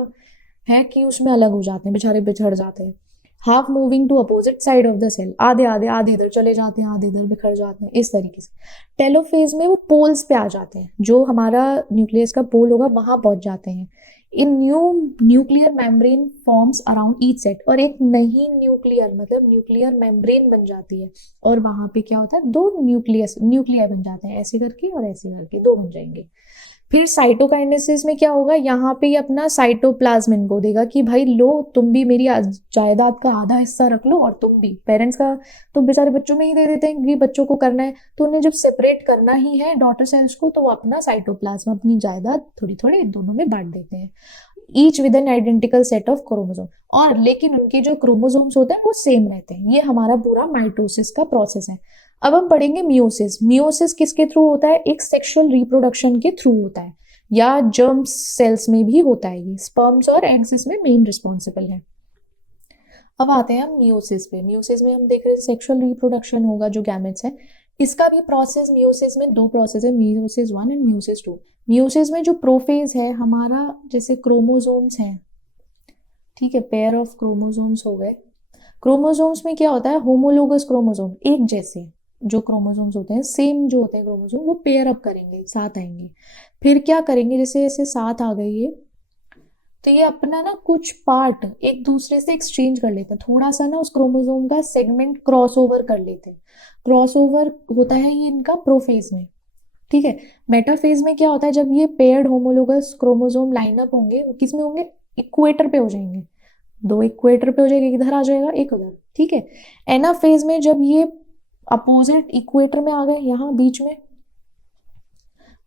है कि उसमें अलग हो जाते हैं, बेचारे बिछड़ जाते हैं। Half moving to opposite side of the cell, आधे आधे, आधे इधर चले जाते हैं, आधे इधर बिखर जाते हैं, इस तरीके से। टेलोफेज में वो पोल्स पे आ जाते हैं, जो हमारा न्यूक्लियस का पोल होगा वहां पहुंच जाते हैं। In new nuclear membrane forms around each set, और एक नई न्यूक्लियर मतलब न्यूक्लियर मेम्ब्रेन बन जाती है, और वहां पे क्या होता है? दो न्यूक्लियर बन जाते हैं, ऐसे करके और ऐसे करके दो बन जाएंगे। फिर साइटोकाइनेसिस में क्या होगा? यहाँ पे अपना साइटोप्लाज्म इनको देगा कि भाई लो, तुम भी मेरी जायदाद का आधा हिस्सा रख लो, और तुम भी पेरेंट्स का तो बेचारे बच्चों में ही दे देते हैं कि बच्चों को करना है, तो उन्हें जब सेपरेट करना ही है डॉटर सेल्स को, तो वो अपना साइटोप्लाज्म, अपनी जायदाद थोड़ी थोड़ी दोनों में बांट देते हैं, each with an identical set of chromosome. और लेकिन उनके जो क्रोमोसोम्स होते हैं वो सेम रहते हैं। ये हमारा पूरा माइटोसिस का प्रोसेस है। अब हम पढ़ेंगे मियोसिस। मियोसिस किसके थ्रू होता है? एक सेक्सुअल रिप्रोडक्शन के थ्रू होता है, या जर्म सेल्स में भी होता है। ये स्पर्म्स और एग्स इसमें मेन रिस्पॉन्सिबल है। अब आते हैं हम मियोसिस पे। मियोसिस में हम देख रहे हैं सेक्सुअल रिप्रोडक्शन होगा, जो गैमेट्स है, इसका भी प्रोसेस, मियोसिस में दो प्रोसेस है, मियोसिस 1 एंड मियोसिस 2। मियोसिस में जो प्रोफेज है हमारा, जैसे क्रोमोसोम्स हैं, ठीक है, पेयर ऑफ क्रोमोसोम्स हो गए। क्रोमोसोम्स में क्या होता है? होमोलोगस क्रोमोसोम, एक जैसे जो क्रोमोसोम्स होते हैं, सेम जो होते हैं क्रोमोसोम, वो पेयर अप करेंगे, साथ आएंगे। फिर क्या करेंगे? जैसे जैसे साथ आ गए ये, तो ये अपना ना कुछ पार्ट एक दूसरे से एक्सचेंज कर लेते हैं, थोड़ा सा ना उस क्रोमोसोम का सेगमेंट क्रॉस ओवर कर लेते हैं। क्रॉस ओवर होता है ये इनका प्रोफेज में, ठीक है। मेटाफेज में क्या होता है? जब ये पेयर्ड होमोलोगस क्रोमोसोम लाइनअप होंगे, वो किस में होंगे? इक्वेटर पे हो जाएंगे, दो इक्वेटर पे हो जाएगा, इधर आ जाएगा एक उधर, ठीक है। एनाफेज में जब ये अपोजिट इक्वेटर में आ गए, यहाँ बीच में,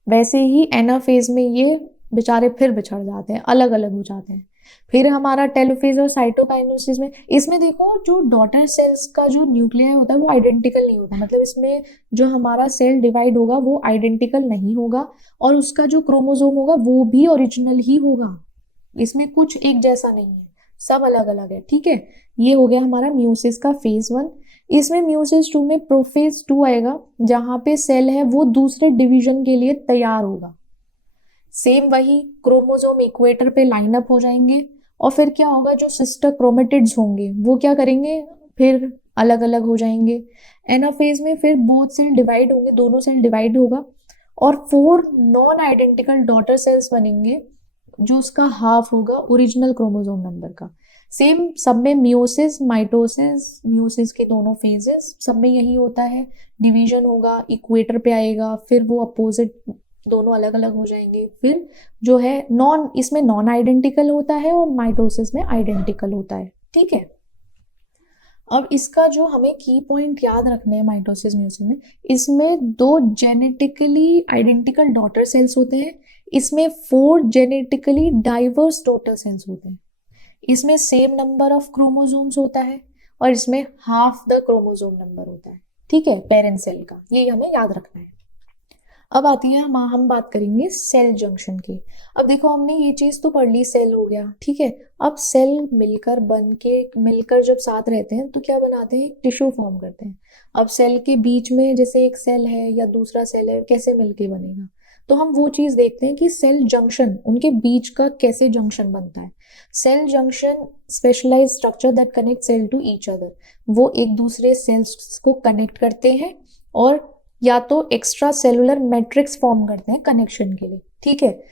वैसे ही एनाफेज में ये बेचारे फिर बिछड़ जाते हैं, अलग अलग हो जाते हैं। फिर हमारा टेलोफेज और साइटोकाइनेसिस में, इसमें देखो जो डॉटर सेल्स का जो न्यूक्लियर होता है वो आइडेंटिकल नहीं होता, मतलब इसमें जो हमारा सेल डिवाइड होगा वो आइडेंटिकल नहीं होगा, और उसका जो क्रोमोसोम होगा वो भी ओरिजिनल ही होगा, इसमें कुछ एक जैसा नहीं है, सब अलग अलग है, ठीक है। ये हो गया हमारा म्यूसिस का फेज 1। इसमें म्यूसिस 2 में प्रोफेज 2 आएगा, जहां पे सेल है वो दूसरे डिवीजन के लिए तैयार होगा। सेम वही क्रोमोसोम इक्वेटर पे लाइन अप हो जाएंगे, और फिर क्या होगा? जो सिस्टर क्रोमेटिड्स होंगे वो क्या करेंगे? फिर अलग अलग हो जाएंगे। एनाफेज में फिर बोथ सेल डिवाइड होंगे, दोनों सेल डिवाइड होगा, और 4 नॉन आइडेंटिकल डॉटर सेल्स बनेंगे, जो उसका हाफ होगा ओरिजिनल क्रोमोसोम नंबर का। सेम सब में मियोसिस माइटोसिस, मियोसिस के दोनों फेजेस सब में यही होता है, डिवीजन होगा, इक्वेटर पे आएगा, फिर वो अपोजिट दोनों अलग अलग हो जाएंगे, फिर जो है इसमें नॉन आइडेंटिकल होता है और माइटोसिस में आइडेंटिकल होता है। ठीक है, अब इसका जो हमें की पॉइंट याद रखने हैं माइटोसिस म्यूसिस में, इसमें 2 जेनेटिकली आइडेंटिकल डॉटर सेल्स होते हैं, इसमें 4 जेनेटिकली डाइवर्स डॉटर सेल्स होते हैं, इसमें सेम नंबर ऑफ क्रोमोसोम्स होता है और इसमें हाफ द क्रोमोसोम नंबर होता है। ठीक है, पेरेंट सेल का, ये हमें याद रखना है। अब आती है हम बात करेंगे सेल जंक्शन की। अब देखो हमने ये चीज तो पढ़ ली, सेल हो गया, ठीक है। अब सेल मिलकर जब साथ रहते हैं तो क्या बनाते हैं, टिश्यू फॉर्म करते हैं। अब सेल के बीच में जैसे एक सेल है या दूसरा सेल है, कैसे मिलके बनेगा, तो हम वो चीज देखते हैं कि सेल जंक्शन, उनके बीच का कैसे जंक्शन बनता है। Cell junction specialised structure that connect cell to each other, वो एक दूसरे सेल्स को कनेक्ट करते हैं और या तो एक्स्ट्रा सेलुलर मैट्रिक्स फॉर्म करते हैं कनेक्शन के लिए। ठीक है,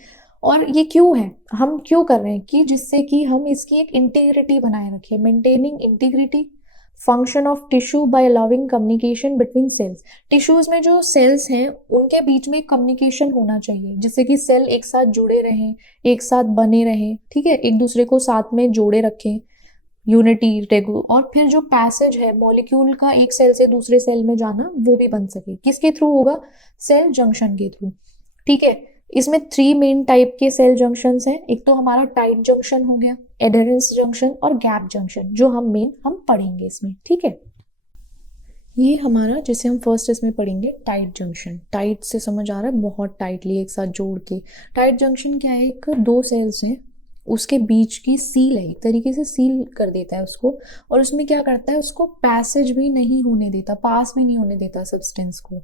और ये क्यों है, हम क्यों कर रहे हैं कि जिससे कि हम इसकी एक इंटीग्रिटी बनाए रखें, maintaining integrity function of tissue by allowing communication between cells. Tissues में जो सेल्स हैं उनके बीच में कम्युनिकेशन होना चाहिए, जिससे कि सेल एक साथ जुड़े रहें, एक साथ बने रहें। ठीक है, एक दूसरे को साथ में जोड़े रखें, यूनिटी रेगू, और फिर जो पैसेज है मॉलिक्यूल का एक सेल से दूसरे सेल में जाना, वो भी बन सके। किसके थ्रू होगा, सेल जंक्शन के थ्रू। ठीक है, इसमें 3 मेन टाइप के सेल जंक्शंस हैं। एक तो हमारा टाइट जंक्शन हो गया, एडहेरेंस जंक्शन और गैप जंक्शन, जो हम पढ़ेंगे इसमें। ठीक है, ये हमारा जैसे हम फर्स्ट इसमें पढ़ेंगे टाइट जंक्शन। टाइट से समझ आ रहा है, बहुत टाइटली एक साथ जोड़ के। टाइट जंक्शन क्या है, एक 2 सेल्स हैं, उसके बीच की सील है, एक तरीके से सील कर देता है उसको, और उसमें क्या करता है, उसको पैसेज भी नहीं होने देता, पास भी नहीं होने देता सब्सटेंस को।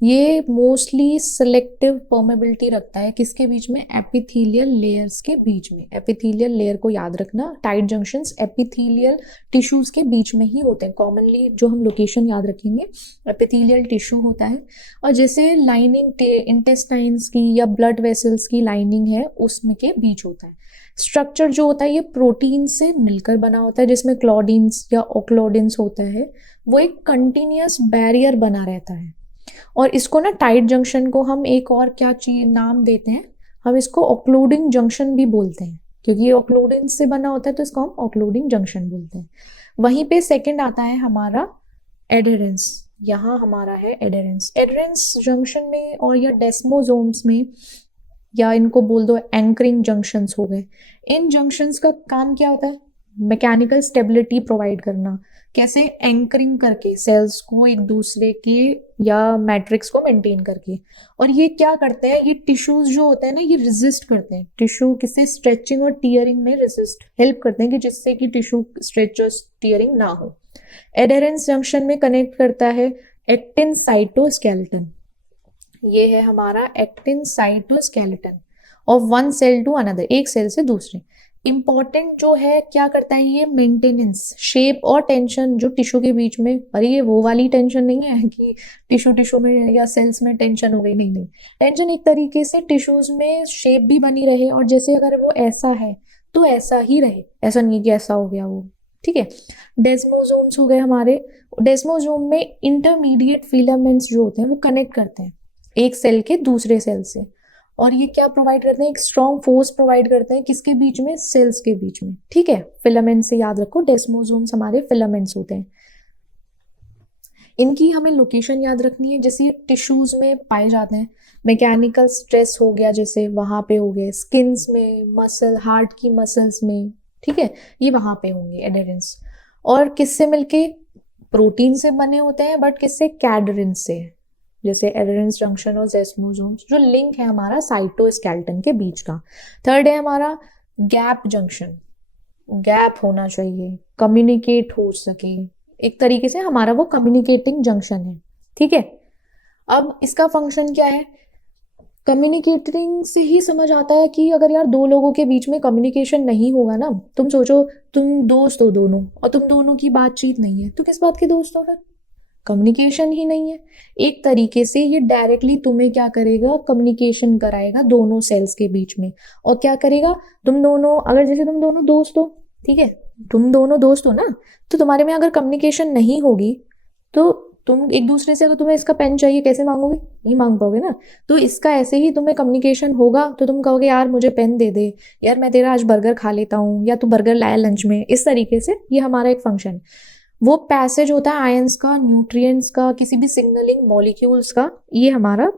ये मोस्टली सिलेक्टिव परमेबिलिटी रखता है किसके बीच में, एपिथेलियल लेयर्स के बीच में। एपिथेलियल लेयर को याद रखना, टाइट जंक्शंस एपिथेलियल टिश्यूज के बीच में ही होते हैं। कॉमनली जो हम लोकेशन याद रखेंगे, एपिथेलियल टिश्यू होता है। और जैसे लाइनिंग इंटेस्टाइन्स की या ब्लड वेसल्स की लाइनिंग है, उसमें के बीच होता है। स्ट्रक्चर जो होता है ये प्रोटीन से मिलकर बना होता है, जिसमें क्लोडिन्स या ओक्लोडिन्स होता है, वो एक कंटिन्यूअस बैरियर बना रहता है। और इसको ना टाइट जंक्शन को हम एक और क्या चीज नाम देते हैं, हम इसको ऑक्लूडिंग जंक्शन भी बोलते हैं, क्योंकि ये ऑक्लूडिन से बना होता है तो इसको हम ऑक्लूडिंग जंक्शन बोलते हैं। वहीं पे सेकंड आता है हमारा एडहेरेंस। यहाँ हमारा है एडहेरेंस। एडहेरेंस जंक्शन में और या डेस्मोसोम्स में, या इनको बोल दो एंकरिंग जंक्शंस हो गए। इन जंक्शंस का काम क्या होता है, मैकेनिकल स्टेबिलिटी प्रोवाइड करना। कैसे, एंकरिंग करके सेल्स को एक दूसरे के या मैट्रिक्स को मेंटेन करके। और ये क्या करते हैं, ये टिश्यूज जो होते हैं ना, ये रेजिस्ट करते हैं टिश्यू किसे, स्ट्रेचिंग और टीयरिंग में रेजिस्ट हेल्प करते हैं, कि जिससे कि टिश्यू स्ट्रेच और टीयरिंग ना हो। एडहेरेंस जंक्शन में कनेक्ट करता है एक्टिन साइटोस्केलेटन। ये है हमारा actin cytoskeleton of one cell to another, एक सेल से दूसरे। इंपॉर्टेंट जो है, क्या करता है ये, मेंटेनेंस, शेप और टेंशन जो टिश्यू के बीच में। अरे ये वो वाली टेंशन नहीं है कि टिश्यू में या सेल्स में टेंशन हो गई, नहीं नहीं। टेंशन एक तरीके से टिश्यूज में शेप भी बनी रहे, और जैसे अगर वो ऐसा है तो ऐसा ही रहे, ऐसा नहीं कि ऐसा हो गया वो। ठीक है, डेस्मोसोम्स हो गए हमारे। डेस्मोसोम में इंटरमीडिएट फिलामेंट्स जो होते हैं वो कनेक्ट करते हैं एक सेल के दूसरे सेल से, और ये क्या प्रोवाइड करते हैं, एक स्ट्रॉन्ग फोर्स प्रोवाइड करते हैं, किसके बीच में, सेल्स के बीच में। ठीक है, फिलामेंट से याद रखो, डेस्मोसोम्स हमारे फिलामेंट्स होते हैं। इनकी हमें लोकेशन याद रखनी है, जैसे टिश्यूज में पाए जाते हैं। मैकेनिकल स्ट्रेस हो गया जैसे, वहां पे हो गए, स्किन्स में, मसल, हार्ट की मसल्स में। ठीक है, ये वहां पे होंगे एडहेरेंस। और किससे मिलके, प्रोटीन से बने होते हैं, बट किससे, कैडरिन से, जैसे एडहेरेंस जंक्शन और डेस्मोसोम्स, जो लिंक है हमारा साइटोस्केलेटन के बीच का। थर्ड है हमारा गैप जंक्शन। गैप होना चाहिए, कम्युनिकेट हो सके, एक तरीके से हमारा वो कम्युनिकेटिंग जंक्शन है। ठीक है, अब इसका फंक्शन क्या है, कम्युनिकेटिंग से ही समझ आता है कि अगर यार 2 लोगों के बीच में कम्युनिकेशन नहीं होगा ना, तुम सोचो तुम दोस्त हो दोनों, और तुम दोनों की बातचीत नहीं है, तो किस बात के दोस्त हो फिर, कम्युनिकेशन ही नहीं है। एक तरीके से ये डायरेक्टली तुम्हें क्या करेगा, कम्युनिकेशन कराएगा दोनों सेल्स के बीच में। और क्या करेगा, तुम दोनों, अगर जैसे तुम दोनों दोस्त हो, ठीक है, तुम दोनों दोस्त हो ना, तो तुम्हारे में अगर कम्युनिकेशन नहीं होगी तो तुम एक दूसरे से, अगर तुम्हें इसका पेन चाहिए कैसे मांगोगे, नहीं मांग पाओगे ना। तो इसका ऐसे ही तुम्हें कम्युनिकेशन होगा तो तुम कहोगे यार मुझे पेन दे दे, यार मैं तेरा आज बर्गर खा लेता हूँ, या तू बर्गर लाया लंच में, इस तरीके से ये हमारा एक फंक्शन। वो पैसेज होता है आयंस का, न्यूट्रिएंट्स का, किसी भी सिग्नलिंग मॉलिक्यूल्स का, ये हमारा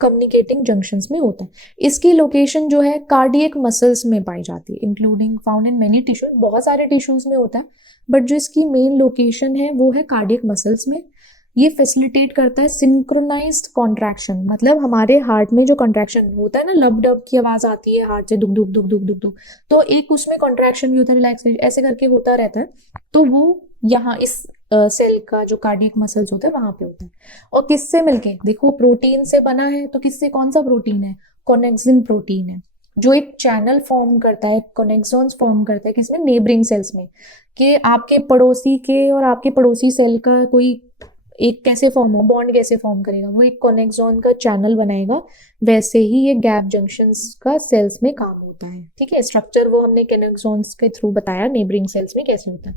कम्युनिकेटिंग जंक्शंस में होता है। इसकी लोकेशन जो है कार्डियक मसल्स में पाई जाती है, including found in many tissues, बहुत सारे टिश्यूज में होता है, बट जो इसकी मेन लोकेशन है वो है कार्डियक मसल्स में। ये फैसिलिटेट करता है सिंक्रोनाइज्ड कॉन्ट्रैक्शन, मतलब हमारे हार्ट में जो कॉन्ट्रैक्शन होता है ना, लब डब की आवाज आती है हार्ट से, दुख दुख दुख दुख दुख दुख, तो एक उसमें कॉन्ट्रैक्शन भी होता है, रिलैक्सेशन ऐसे करके होता रहता है। तो वो यहाँ इस सेल का जो कार्डियक मसल्स होते हैं वहां पे होता है। और किससे मिलके, देखो प्रोटीन से बना है, तो किससे, कौन सा प्रोटीन है, कोनेक्सिन प्रोटीन है, जो एक चैनल फॉर्म करता है, कोनेक्सॉन्स फॉर्म करता है किसमें, नेबरिंग सेल्स में, कि आपके पड़ोसी के और आपके पड़ोसी सेल का कोई एक कैसे फॉर्म हो, बॉन्ड कैसे फॉर्म करेगा, वो एक कोनेक्सॉन का चैनल बनाएगा। वैसे ही ये गैप जंक्शंस का सेल्स में काम होता है, ठीक है। स्ट्रक्चर वो हमने कोनेक्सॉन्स के थ्रू बताया नेबरिंग सेल्स में कैसे होता है।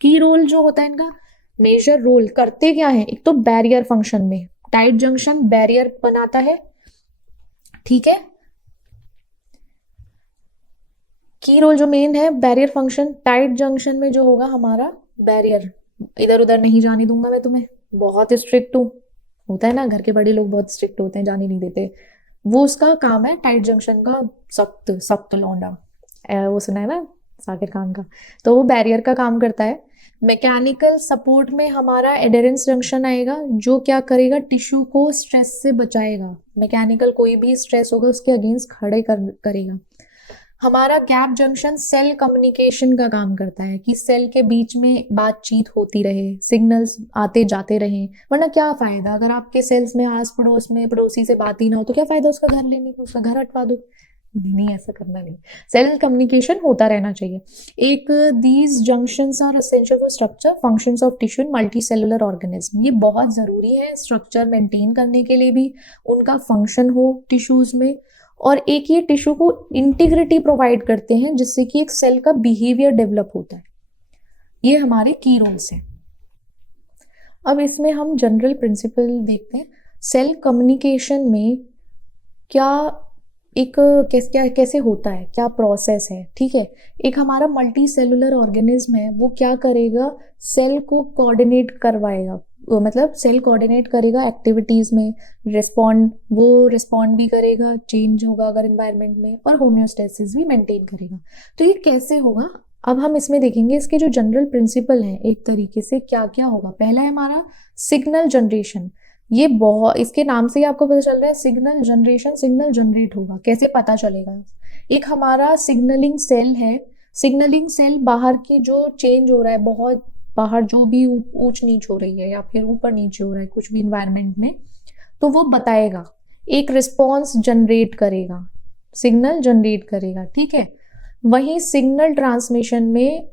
की रोल जो होता है इनका, मेजर रोल करते क्या है, एक तो बैरियर फंक्शन में, टाइट जंक्शन बैरियर बनाता है, ठीक है। की रोल जो मेन है बैरियर फंक्शन, टाइट जंक्शन में जो होगा हमारा बैरियर, इधर उधर नहीं जाने दूंगा मैं तुम्हें, बहुत स्ट्रिक्ट हूँ, होता है ना घर के बड़े लोग बहुत स्ट्रिक्ट होते हैं, जाने नहीं देते, वो उसका काम है टाइट जंक्शन का, सख्त सख्त लौंडा, वो सुना है ना साकिर खान का। तो वो बैरियर का काम करता है। मैकेनिकल सपोर्ट में हमारा एडेरेंस जंक्शन आएगा, जो क्या करेगा, टिश्यू को स्ट्रेस से बचाएगा, मैकेनिकल कोई भी स्ट्रेस होगा उसके अगेंस्ट खड़े करेगा। हमारा गैप जंक्शन सेल कम्युनिकेशन का काम करता है, कि सेल के बीच में बातचीत होती रहे, सिग्नल्स आते जाते रहें, वरना क्या फायदा अगर आपके सेल्स में आस पड़ोस में पड़ोसी से बात ही ना हो, तो क्या फायदा उसका घर लेने का, उसका घर हटवा दो, नहीं ऐसा करना नहीं। सेल कम्युनिकेशन होता रहना चाहिए। एक these junctions are essential for structure functions of tissue in multicellular organism, ये बहुत जरूरी है स्ट्रक्चर मेंटेन करने के लिए भी, उनका फंक्शन हो टिश्यूज में, और एक ये टिश्यू को इंटीग्रिटी प्रोवाइड करते हैं जिससे कि एक सेल का बिहेवियर डेवलप होता है। ये हमारे की रोल्स हैं। अब इसमें हम जनरल प्रिंसिपल देखते हैं, सेल कम्युनिकेशन में क्या एक कैसे होता है, क्या प्रोसेस है, ठीक है। एक हमारा मल्टी सेलुलर ऑर्गेनिज्म है, वो क्या करेगा, सेल को कोऑर्डिनेट करवाएगा, मतलब सेल कोऑर्डिनेट करेगा एक्टिविटीज में, रिस्पॉन्ड भी करेगा, चेंज होगा अगर एनवायरनमेंट में, और होम्योस्टेसिस भी मेंटेन करेगा। तो ये कैसे होगा, अब हम इसमें देखेंगे इसके जो जनरल प्रिंसिपल हैं एक तरीके से क्या क्या होगा। पहला है हमारा सिग्नल जनरेशन, ये बहुत, इसके नाम से ही आपको पता चल रहा है सिग्नल जनरेशन, सिग्नल जनरेट होगा, कैसे पता चलेगा। एक हमारा सिग्नलिंग सेल है, सिग्नलिंग सेल बाहर की जो चेंज हो रहा है, बहुत बाहर जो भी ऊंच नीच हो रही है या फिर ऊपर नीचे हो रहा है कुछ भी इन्वायरमेंट में, तो वो बताएगा, एक रिस्पॉन्स जनरेट करेगा, सिग्नल जनरेट करेगा, ठीक है। वहीं सिग्नल ट्रांसमिशन में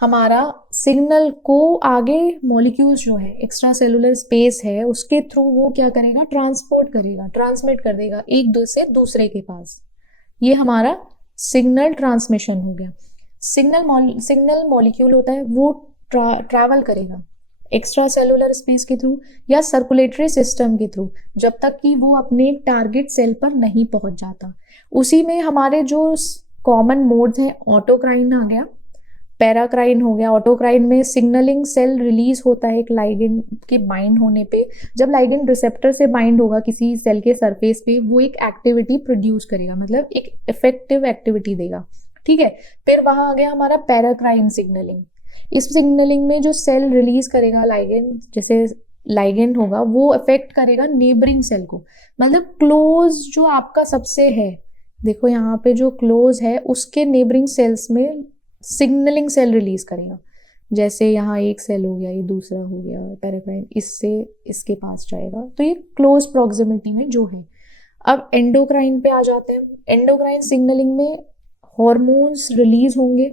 हमारा सिग्नल को आगे मॉलिक्यूल्स जो है, एक्स्ट्रा सेलुलर स्पेस है, उसके थ्रू वो क्या करेगा, ट्रांसपोर्ट करेगा, ट्रांसमिट कर देगा एक से दूसरे के पास। ये हमारा सिग्नल ट्रांसमिशन हो गया। सिग्नल मॉलिक्यूल होता है, वो ट्रैवल करेगा एक्स्ट्रा सेलुलर स्पेस के थ्रू या सर्कुलेटरी सिस्टम के थ्रू, जब तक कि वो अपने टारगेट सेल पर नहीं पहुंच जाता। उसी में हमारे जो कॉमन मोड्स हैं, ऑटोक्राइन आ गया, पैराक्राइन हो गया। ऑटोक्राइन में सिग्नलिंग सेल रिलीज होता है एक लाइगेंड के बाइंड होने पे, जब लाइगेंड रिसेप्टर से बाइंड होगा किसी सेल के सरफेस पे, वो एक एक्टिविटी प्रोड्यूस करेगा, मतलब एक इफेक्टिव एक्टिविटी देगा, ठीक है। फिर वहां आ गया हमारा पैराक्राइन सिग्नलिंग, इस सिग्नलिंग में जो सेल रिलीज करेगा लाइगेंड, जैसे लाइगेंड होगा वो इफेक्ट करेगा नेबरिंग सेल को, मतलब क्लोज जो आपका सबसे है, देखो यहाँ पे जो क्लोज है उसके नेबरिंग सेल्स में सिग्नलिंग सेल रिलीज करेगा। जैसे यहाँ एक सेल हो गया, ये दूसरा हो गया पैराक्राइन, इससे इसके पास जाएगा, तो ये क्लोज प्रॉक्सिमिटी में जो है। अब एंडोक्राइन पे आ जाते हैं। एंडोक्राइन सिग्नलिंग में हॉर्मोन्स रिलीज होंगे,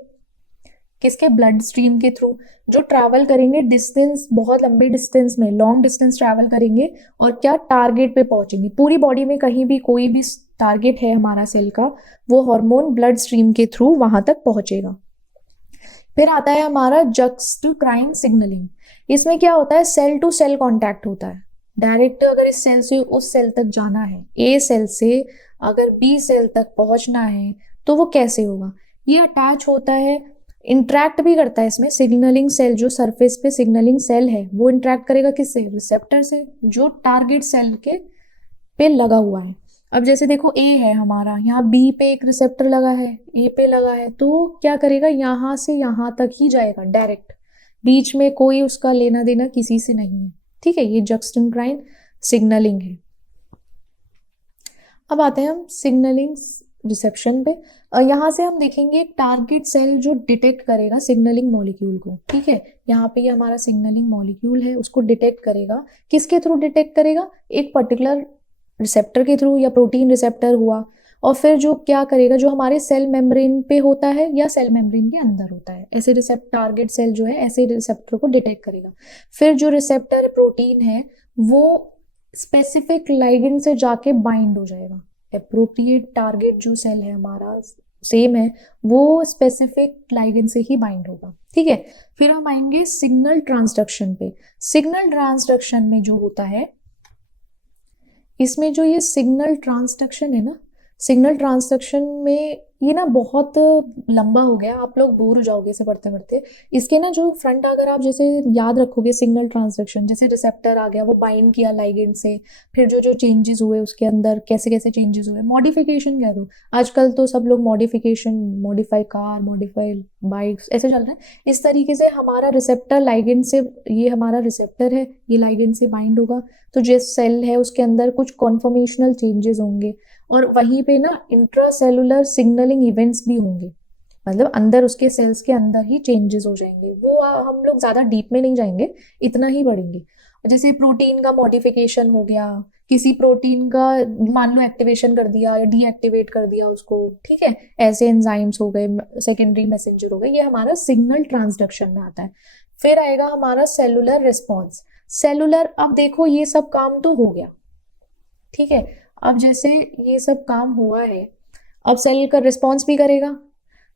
किसके, ब्लड स्ट्रीम के थ्रू, जो ट्रैवल करेंगे डिस्टेंस, बहुत लंबे डिस्टेंस में, लॉन्ग डिस्टेंस ट्रैवल करेंगे, और क्या, टारगेट पे पहुंचेंगे। पूरी बॉडी में कहीं भी कोई भी टारगेट है हमारा सेल का, वो हार्मोन ब्लड स्ट्रीम के थ्रू वहां तक पहुंचेगा। फिर आता है हमारा जक्स्टोक्राइन सिग्नलिंग। इसमें क्या होता है, सेल टू सेल कांटेक्ट होता है। डायरेक्ट अगर इस सेल से उस सेल तक जाना है, ए सेल से अगर बी सेल तक पहुंचना है, तो वो कैसे होगा, ये अटैच होता है, इंटरेक्ट भी करता है इसमें। सिग्नलिंग सेल जो सरफेस पे सिग्नलिंग सेल है वो इंटरेक्ट करेगा किससे, रिसेप्टर से, जो टारगेट सेल के पे लगा हुआ है। अब जैसे देखो ए है हमारा, यहाँ बी पे एक रिसेप्टर लगा है, ए पे लगा है, तो क्या करेगा, यहाँ से यहाँ तक ही जाएगा डायरेक्ट, बीच में कोई उसका लेना देना किसी से नहीं है। ठीक है, ये जक्स्टोक्राइन सिग्नलिंग है। अब आते हैं हम सिग्नलिंग रिसेप्शन पे। यहाँ से हम देखेंगे टारगेट सेल जो डिटेक्ट करेगा सिग्नलिंग मॉलिक्यूल को। ठीक है, यहाँ पे ये हमारा सिग्नलिंग मॉलिक्यूल है, उसको डिटेक्ट करेगा। किसके थ्रू डिटेक्ट करेगा, एक पर्टिकुलर रिसेप्टर के थ्रू, या प्रोटीन रिसेप्टर हुआ, और फिर जो क्या करेगा, जो हमारे सेल मेम्ब्रेन पे होता है या सेल मेम्ब्रेन के अंदर होता है, ऐसे रिसेप्टर टारगेट सेल जो है ऐसे रिसेप्टर को डिटेक्ट करेगा। फिर जो रिसेप्टर प्रोटीन है वो स्पेसिफिक लाइगेंड से जाके बाइंड हो जाएगा। एप्रोप्रिएट टारगेट जो सेल है हमारा सेम है, वो स्पेसिफिक लाइगेंड से ही बाइंड होगा। ठीक है, फिर हम आएंगे सिग्नल ट्रांसडक्शन पे। सिग्नल ट्रांसडक्शन में जो होता है, इसमें जो ये सिग्नल ट्रांसडक्शन है ना, सिग्नल ट्रांसडक्शन में ये ना बहुत लंबा हो गया, आप लोग बोर हो जाओगे इसे पढ़ते पढ़ते। इसके ना जो फ्रंट अगर आप जैसे याद रखोगे, सिग्नल ट्रांसडक्शन जैसे रिसेप्टर आ गया, वो बाइंड किया लाइगेंड से, फिर जो जो चेंजेस हुए उसके अंदर कैसे कैसे चेंजेस हुए, मॉडिफिकेशन कह दो, आजकल तो सब लोग modification, modify car, modify bikes ऐसे चल रहे हैं। इस तरीके से हमारा रिसेप्टर लाइगेंड से, ये हमारा रिसेप्टर है, ये लाइगेंड से बाइंड होगा, तो जिस सेल है उसके अंदर कुछ कॉन्फॉर्मेशनल चेंजेस होंगे, और वहीं पे ना इंट्रासेलुलर सिग्नलिंग इवेंट्स भी होंगे, मतलब अंदर उसके सेल्स के अंदर ही चेंजेस हो जाएंगे। वो हम लोग ज़्यादा डीप में नहीं जाएंगे, इतना ही पढ़ेंगे। जैसे प्रोटीन का मॉडिफिकेशन हो गया, किसी प्रोटीन का मान लो एक्टिवेशन कर दिया या डीएक्टिवेट कर दिया उसको, ठीक है, ऐसे एंजाइम्स हो गए, सेकेंडरी मैसेंजर हो गए, ये हमारा सिग्नल ट्रांसडक्शन में आता है। फिर आएगा हमारा सेलुलर रिस्पॉन्स। सेलुलर, अब देखो ये सब काम तो हो गया, ठीक है, अब जैसे ये सब काम हुआ है, अब सेल का रिस्पॉन्स भी करेगा।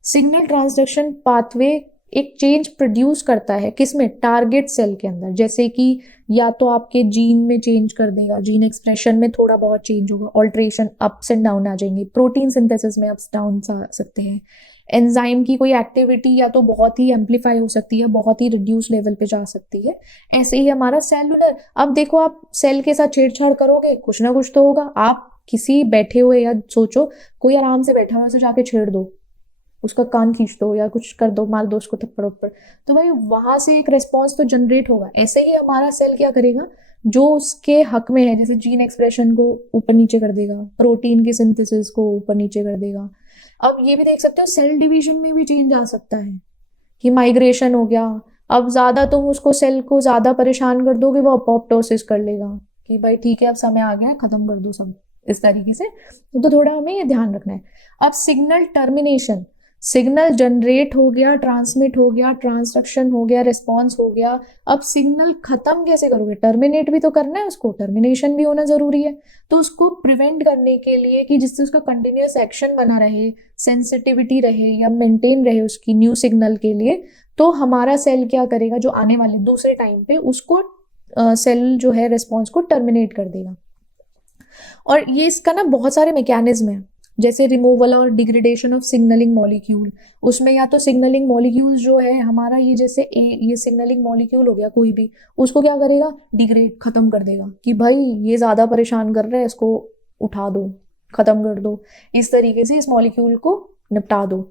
सिग्नल ट्रांसडक्शन पाथवे एक चेंज प्रोड्यूस करता है, किसमें, टारगेट सेल के अंदर, जैसे कि या तो आपके जीन में चेंज कर देगा, जीन एक्सप्रेशन में थोड़ा बहुत चेंज होगा, ऑल्ट्रेशन, अप्स एंड डाउन आ जाएंगे, प्रोटीन सिंथेसिस में अप्स डाउन आ सकते हैं, एंजाइम की कोई एक्टिविटी या तो बहुत ही एम्पलीफाई हो सकती है, बहुत ही रिड्यूस लेवल पे जा सकती है। ऐसे ही हमारा सेलुलर, अब देखो आप सेल के साथ छेड़छाड़ करोगे, कुछ ना कुछ तो होगा। आप किसी बैठे हुए, या सोचो कोई आराम से बैठा हुआ, उसे जाके छेड़ दो, उसका कान खींच दो या कुछ कर दो, मार दो उसको थप्पड़ उप्पड़, तो भाई वहां से एक रेस्पॉन्स तो जनरेट होगा। ऐसे ही हमारा सेल क्या करेगा, जो उसके हक में है, जैसे जीन एक्सप्रेशन को ऊपर नीचे कर देगा, प्रोटीन के सिंथेसिस को ऊपर नीचे कर देगा। अब ये भी देख सकते हो सेल डिवीजन में भी चेंज आ सकता है, कि माइग्रेशन हो गया। अब ज्यादा तुम उसको सेल को ज्यादा परेशान कर दोगे, वो अपोप्टोसिस कर लेगा, कि भाई ठीक है अब समय आ गया खत्म कर दो सब, इस तरीके से। तो थोड़ा हमें ये ध्यान रखना है। अब सिग्नल टर्मिनेशन, सिग्नल जनरेट हो गया, ट्रांसमिट हो गया, ट्रांसडक्शन हो गया, रिस्पॉन्स हो गया, अब सिग्नल खत्म कैसे करोगे, टर्मिनेट भी तो करना है उसको, टर्मिनेशन भी होना जरूरी है। तो उसको प्रिवेंट करने के लिए, कि जिससे उसका कंटिन्यूअस एक्शन बना रहे, सेंसिटिविटी रहे या मेंटेन रहे उसकी न्यू सिग्नल के लिए, तो हमारा सेल क्या करेगा, जो आने वाले दूसरे टाइम पे उसको सेल जो है रिस्पॉन्स को टर्मिनेट कर देगा। और ये इसका ना बहुत सारे मैकेनिज्म है, जैसे रिमूवल और डिग्रेडेशन ऑफ सिग्नलिंग मॉलिक्यूल। उसमें या तो सिग्नलिंग मॉलिक्यूल जो है हमारा, ये जैसे ये सिग्नलिंग मॉलिक्यूल हो गया कोई भी, उसको क्या करेगा, डिग्रेड, खत्म कर देगा, कि भाई ये ज्यादा परेशान कर रहा है, इसको उठा दो, खत्म कर दो, इस तरीके से इस मॉलिक्यूल को निपटा दो।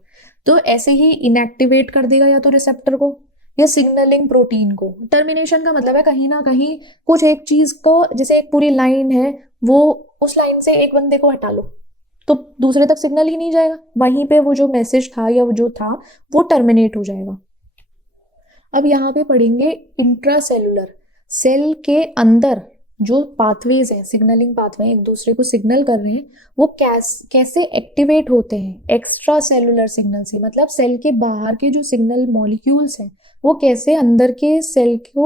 तो ऐसे ही इनएक्टिवेट कर देगा या तो रिसेप्टर को या सिग्नलिंग प्रोटीन को। टर्मिनेशन का मतलब है कहीं ना कहीं कुछ एक चीज को, जैसे एक पूरी लाइन है, वो उस लाइन से एक बंदे को हटा लो तो दूसरे तक सिग्नल ही नहीं जाएगा, वहीं पे वो जो मैसेज था या वो जो था वो टर्मिनेट हो जाएगा। अब यहाँ पे पढ़ेंगे इंट्रासेलुलर, सेल के अंदर जो पाथवेज हैं, सिग्नलिंग पाथवे एक दूसरे को सिग्नल कर रहे हैं, वो कैसे एक्टिवेट होते हैं एक्स्ट्रा सेलुलर सिग्नल से, मतलब सेल के बाहर के जो सिग्नल मॉलिक्यूल्स हैं वो कैसे अंदर के सेल को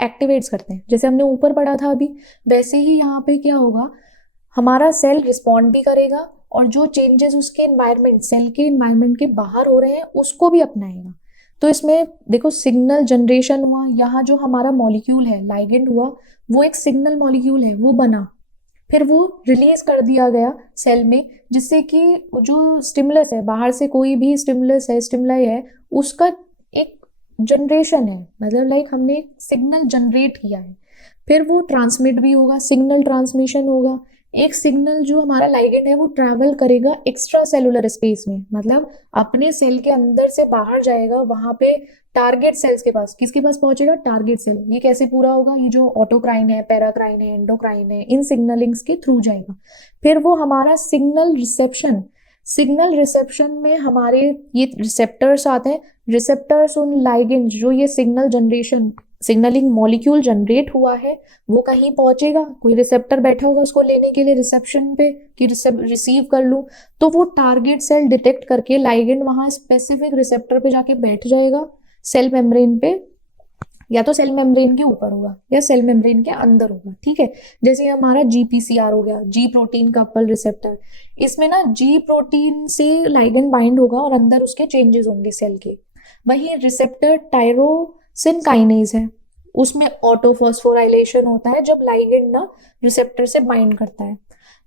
एक्टिवेट्स करते हैं। जैसे हमने ऊपर पढ़ा था अभी, वैसे ही यहाँ पे क्या होगा, हमारा सेल रिस्पॉन्ड भी करेगा और जो चेंजेस उसके एनवायरनमेंट, सेल के एनवायरनमेंट के बाहर हो रहे हैं उसको भी अपनाएगा। तो इसमें देखो सिग्नल जनरेशन हुआ, यहाँ जो हमारा मॉलिक्यूल है लाइगेंड हुआ, वो एक सिग्नल मॉलिक्यूल है, वो बना, फिर वो रिलीज कर दिया गया सेल में, जिससे कि जो स्टिमुलस है, बाहर से कोई भी स्टिमुलस है, स्टिमुलाई है, उसका एक जनरेशन है, मतलब लाइक हमने एक सिग्नल जनरेट किया है, फिर वो ट्रांसमिट भी होगा, सिग्नल ट्रांसमिशन होगा। एक सिग्नल जो हमारा लाइगेंड है वो ट्रैवल करेगा एक्स्ट्रा सेलुलर स्पेस में, मतलब अपने सेल के अंदर से बाहर जाएगा, वहां पे टारगेट सेल्स के पास, किसके पास पहुंचेगा, टारगेट सेल। ये कैसे पूरा होगा, ये जो ऑटोक्राइन है, पैराक्राइन है, एंडोक्राइन है, इन सिग्नलिंग्स के थ्रू जाएगा। फिर वो हमारा सिग्नल रिसेप्शन, सिग्नल रिसेप्शन में हमारे ये रिसेप्टर्स आते हैं, रिसेप्टर्स उन लाइगेंड जो ये signal generation, signalling molecule generate हुआ है, वो कहीं पहुंचेगा, कोई रिसेप्टर बैठा होगा उसको लेने के लिए रिसेप्शन पे, कि रिसीव कर लूं, तो वो टारगेट सेल डिटेक्ट करके लाइगेंड वहां स्पेसिफिक रिसेप्टर पे जाके बैठ जाएगा सेल मेम्ब्रेन पे, या तो सेल मेम्ब्रेन के ऊपर होगा या सेल मेम्ब्रेन के अंदर होगा, ठीक है। जैसे हमारा जीपीसीआर हो गया, जी प्रोटीन कपल रिसेप्टर, इसमें ना जी प्रोटीन से लाइगेंड बाइंड होगा और अंदर उसके चेंजेस होंगे सेल के। वही रिसेप्टर टायरोसिन काइनेज है, उसमें ऑटोफॉस्फोराइलेशन होता है जब लाइगेंड ना रिसेप्टर से बाइंड करता है।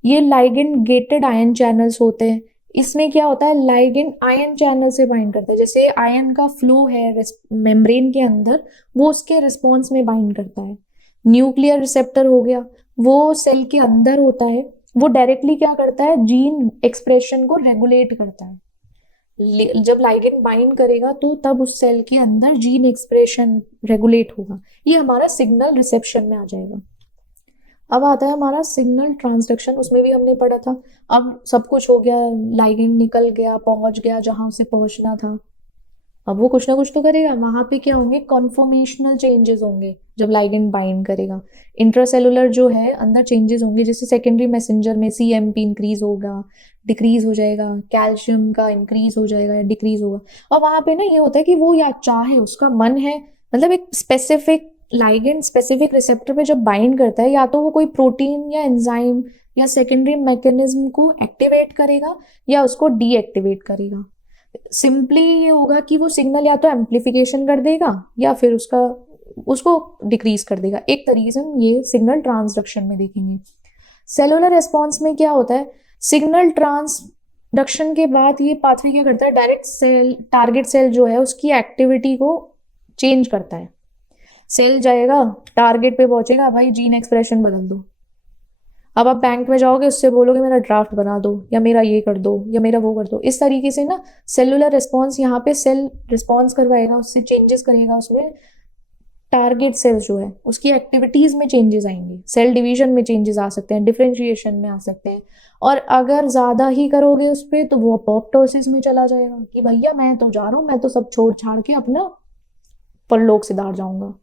ये लाइगेंड गेटेड आयन चैनल्स होते हैं, इसमें क्या होता है, लाइगेंड आयन चैनल से बाइंड करता है, जैसे आयन का फ्लो है मेम्ब्रेन के अंदर, वो उसके रिस्पॉन्स में बाइंड करता है। न्यूक्लियर रिसेप्टर हो गया, वो सेल के अंदर होता है, वो डायरेक्टली क्या करता है, जीन एक्सप्रेशन को रेगुलेट करता है। जब लाइगेंड बाइंड करेगा तो तब उस सेल के अंदर जीन एक्सप्रेशन रेगुलेट होगा, ये हमारा सिग्नल रिसेप्शन में आ जाएगा। अब आता है हमारा सिग्नल ट्रांसडक्शन, उसमें भी हमने पढ़ा था। अब सब कुछ हो गया, लाइगेंड निकल गया, पहुंच गया जहां उसे पहुंचना था, अब वो कुछ ना कुछ तो करेगा, वहां पे क्या होंगे, कॉन्फॉर्मेशनल चेंजेस होंगे जब लाइगेंड बाइंड करेगा। इंट्रासेलुलर जो है अंदर चेंजेस होंगे, जैसे सेकेंडरी मैसेंजर में सीएमपी इंक्रीज होगा, डिक्रीज हो जाएगा, कैल्शियम का इंक्रीज हो जाएगा या डिक्रीज होगा। और वहां पे ना ये होता है कि वो या चाहे, उसका मन है, मतलब एक स्पेसिफिक लाइगेंड स्पेसिफिक रिसेप्टर पे जब बाइंड करता है, या तो वो कोई प्रोटीन या एंजाइम या सेकेंडरी मैकेनिज्म को एक्टिवेट करेगा या उसको डीएक्टिवेट करेगा। सिंपली ये होगा कि वो सिग्नल या तो एम्प्लीफिकेशन कर देगा या फिर उसको डिक्रीज कर देगा। एक तरीके से हम ये सिग्नल ट्रांसडक्शन में देखेंगे। सेलुलर रेस्पॉन्स में क्या होता है, सिग्नल ट्रांसडक्शन के बाद ये पाथवे क्या करता है, डायरेक्ट सेल, टारगेट सेल जो है उसकी एक्टिविटी को चेंज करता है। सेल जाएगा, टारगेट पे पहुंचेगा, भाई जीन एक्सप्रेशन बदल दो। अब आप बैंक में जाओगे, उससे बोलोगे मेरा ड्राफ्ट बना दो, या मेरा ये कर दो, या मेरा वो कर दो। इस तरीके से ना सेलुलर रिस्पॉन्स, यहाँ पे सेल रिस्पॉन्स करवाएगा, उससे चेंजेस करेगा, उसमें टारगेट सेल जो है उसकी एक्टिविटीज में चेंजेस आएंगे, सेल डिवीजन में चेंजेस आ सकते हैं, डिफरेंशिएशन में आ सकते हैं। और अगर ज्यादा ही करोगे उस पर तो वो अपोप्टोसिस में चला जाएगा कि भैया मैं तो जा रहा हूँ, मैं तो सब छोड़ छाड़ के अपना परलोक सिधार जाऊंगा।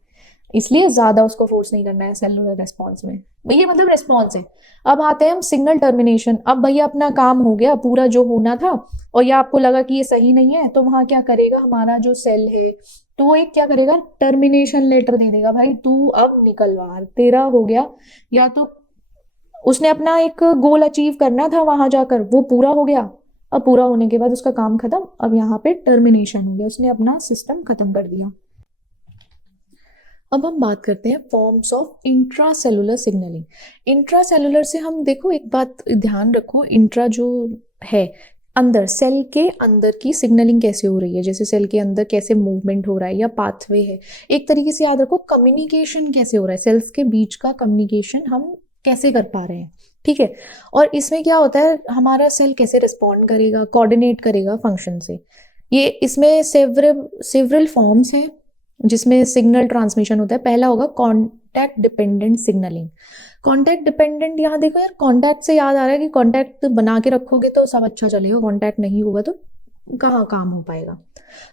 इसलिए ज्यादा उसको फोर्स नहीं करना है सेलुलर रेस्पॉन्स में, भैया मतलब रेस्पॉन्स है। अब आते हैं हम सिग्नल टर्मिनेशन। अब भैया अपना काम हो गया पूरा जो होना था, और या आपको लगा कि ये सही नहीं है, तो वहां क्या करेगा हमारा जो सेल है, तो वो एक क्या करेगा, टर्मिनेशन लेटर दे देगा, भाई तू अब निकल बाहर, तेरा हो गया। या तो उसने अपना एक गोल अचीव करना था वहां जाकर, वो पूरा हो गया, अब पूरा होने के बाद उसका काम खत्म, अब यहाँ पे टर्मिनेशन हो गया, उसने अपना सिस्टम खत्म कर दिया। अब हम बात करते हैं forms of intracellular signalling. Intracellular से हम देखो, एक बात ध्यान रखो, इंट्रा जो है अंदर, सेल के अंदर की सिग्नलिंग कैसे हो रही है, जैसे सेल के अंदर कैसे मूवमेंट हो रहा है या पाथवे है। एक तरीके से याद रखो, कम्युनिकेशन कैसे हो रहा है, सेल्स के बीच का कम्युनिकेशन हम कैसे कर पा रहे हैं, ठीक है। और इसमें क्या होता है, हमारा सेल कैसे रिस्पॉन्ड करेगा, कोऑर्डिनेट करेगा फंक्शन से। ये इसमें सेवरल फॉर्म्स हैं जिसमें सिग्नल ट्रांसमिशन होता है। पहला होगा contact dependent signalling. Contact dependent, यहाँ देखो यार, कॉन्टैक्ट से याद आ रहा है कि कॉन्टैक्ट बना के रखोगे तो सब अच्छा चलेगा, कॉन्टैक्ट नहीं होगा तो कहाँ काम हो पाएगा।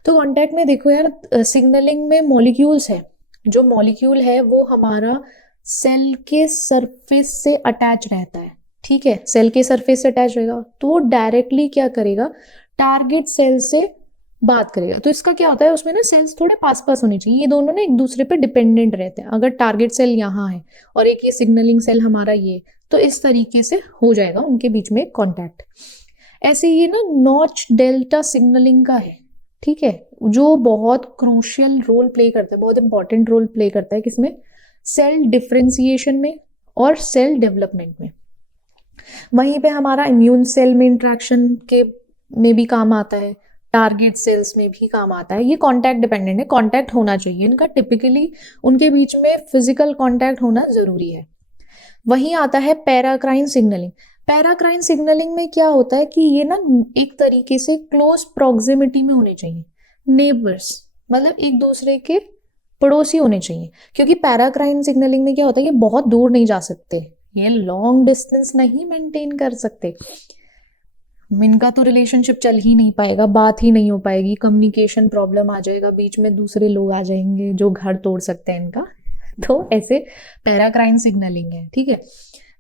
तो कॉन्टैक्ट में देखो यार, सिग्नलिंग में मॉलिक्यूल्स है, जो मॉलिक्यूल है वो हमारा सेल के सरफेस से अटैच रहता है, ठीक है। सेल के सरफेस से अटैच रहेगा तो वो डायरेक्टली क्या करेगा, टारगेट सेल से बात करेगा। तो इसका क्या होता है, उसमें ना सेल्स थोड़े पास पास होने चाहिए, ये दोनों ना एक दूसरे पे डिपेंडेंट रहते हैं। अगर टारगेट सेल यहाँ है और एक ये सिग्नलिंग सेल हमारा ये, तो इस तरीके से हो जाएगा उनके बीच में कॉन्टैक्ट। ऐसे ये ना नॉच डेल्टा सिग्नलिंग का है, ठीक है, जो बहुत क्रूशियल रोल प्ले करता है, बहुत इंपॉर्टेंट रोल प्ले करता है किसमें, सेल डिफरेंशिएशन में और सेल डेवलपमेंट में। वहीं पे हमारा इम्यून सेल में इंट्रैक्शन के में भी काम आता है, टारगेट सेल्स में भी काम आता है। ये कांटेक्ट डिपेंडेंट है, कांटेक्ट होना चाहिए इनका, टिपिकली उनके बीच में फिजिकल कांटेक्ट होना जरूरी है। वहीं आता है पैराक्राइन सिग्नलिंग। पैराक्राइन सिग्नलिंग में क्या होता है कि ये ना एक तरीके से क्लोज प्रॉक्सिमिटी में होने चाहिए, नेबर्स, मतलब एक दूसरे के पड़ोसी होने चाहिए। क्योंकि पैराक्राइन सिग्नलिंग में क्या होता है, ये बहुत दूर नहीं जा सकते, ये लॉन्ग डिस्टेंस नहीं मेंटेन कर सकते, इनका तो रिलेशनशिप चल ही नहीं पाएगा, बात ही नहीं हो पाएगी, कम्युनिकेशन प्रॉब्लम आ जाएगा, बीच में दूसरे लोग आ जाएंगे जो घर तोड़ सकते हैं इनका। तो ऐसे पैराक्राइन सिग्नलिंग है, ठीक है।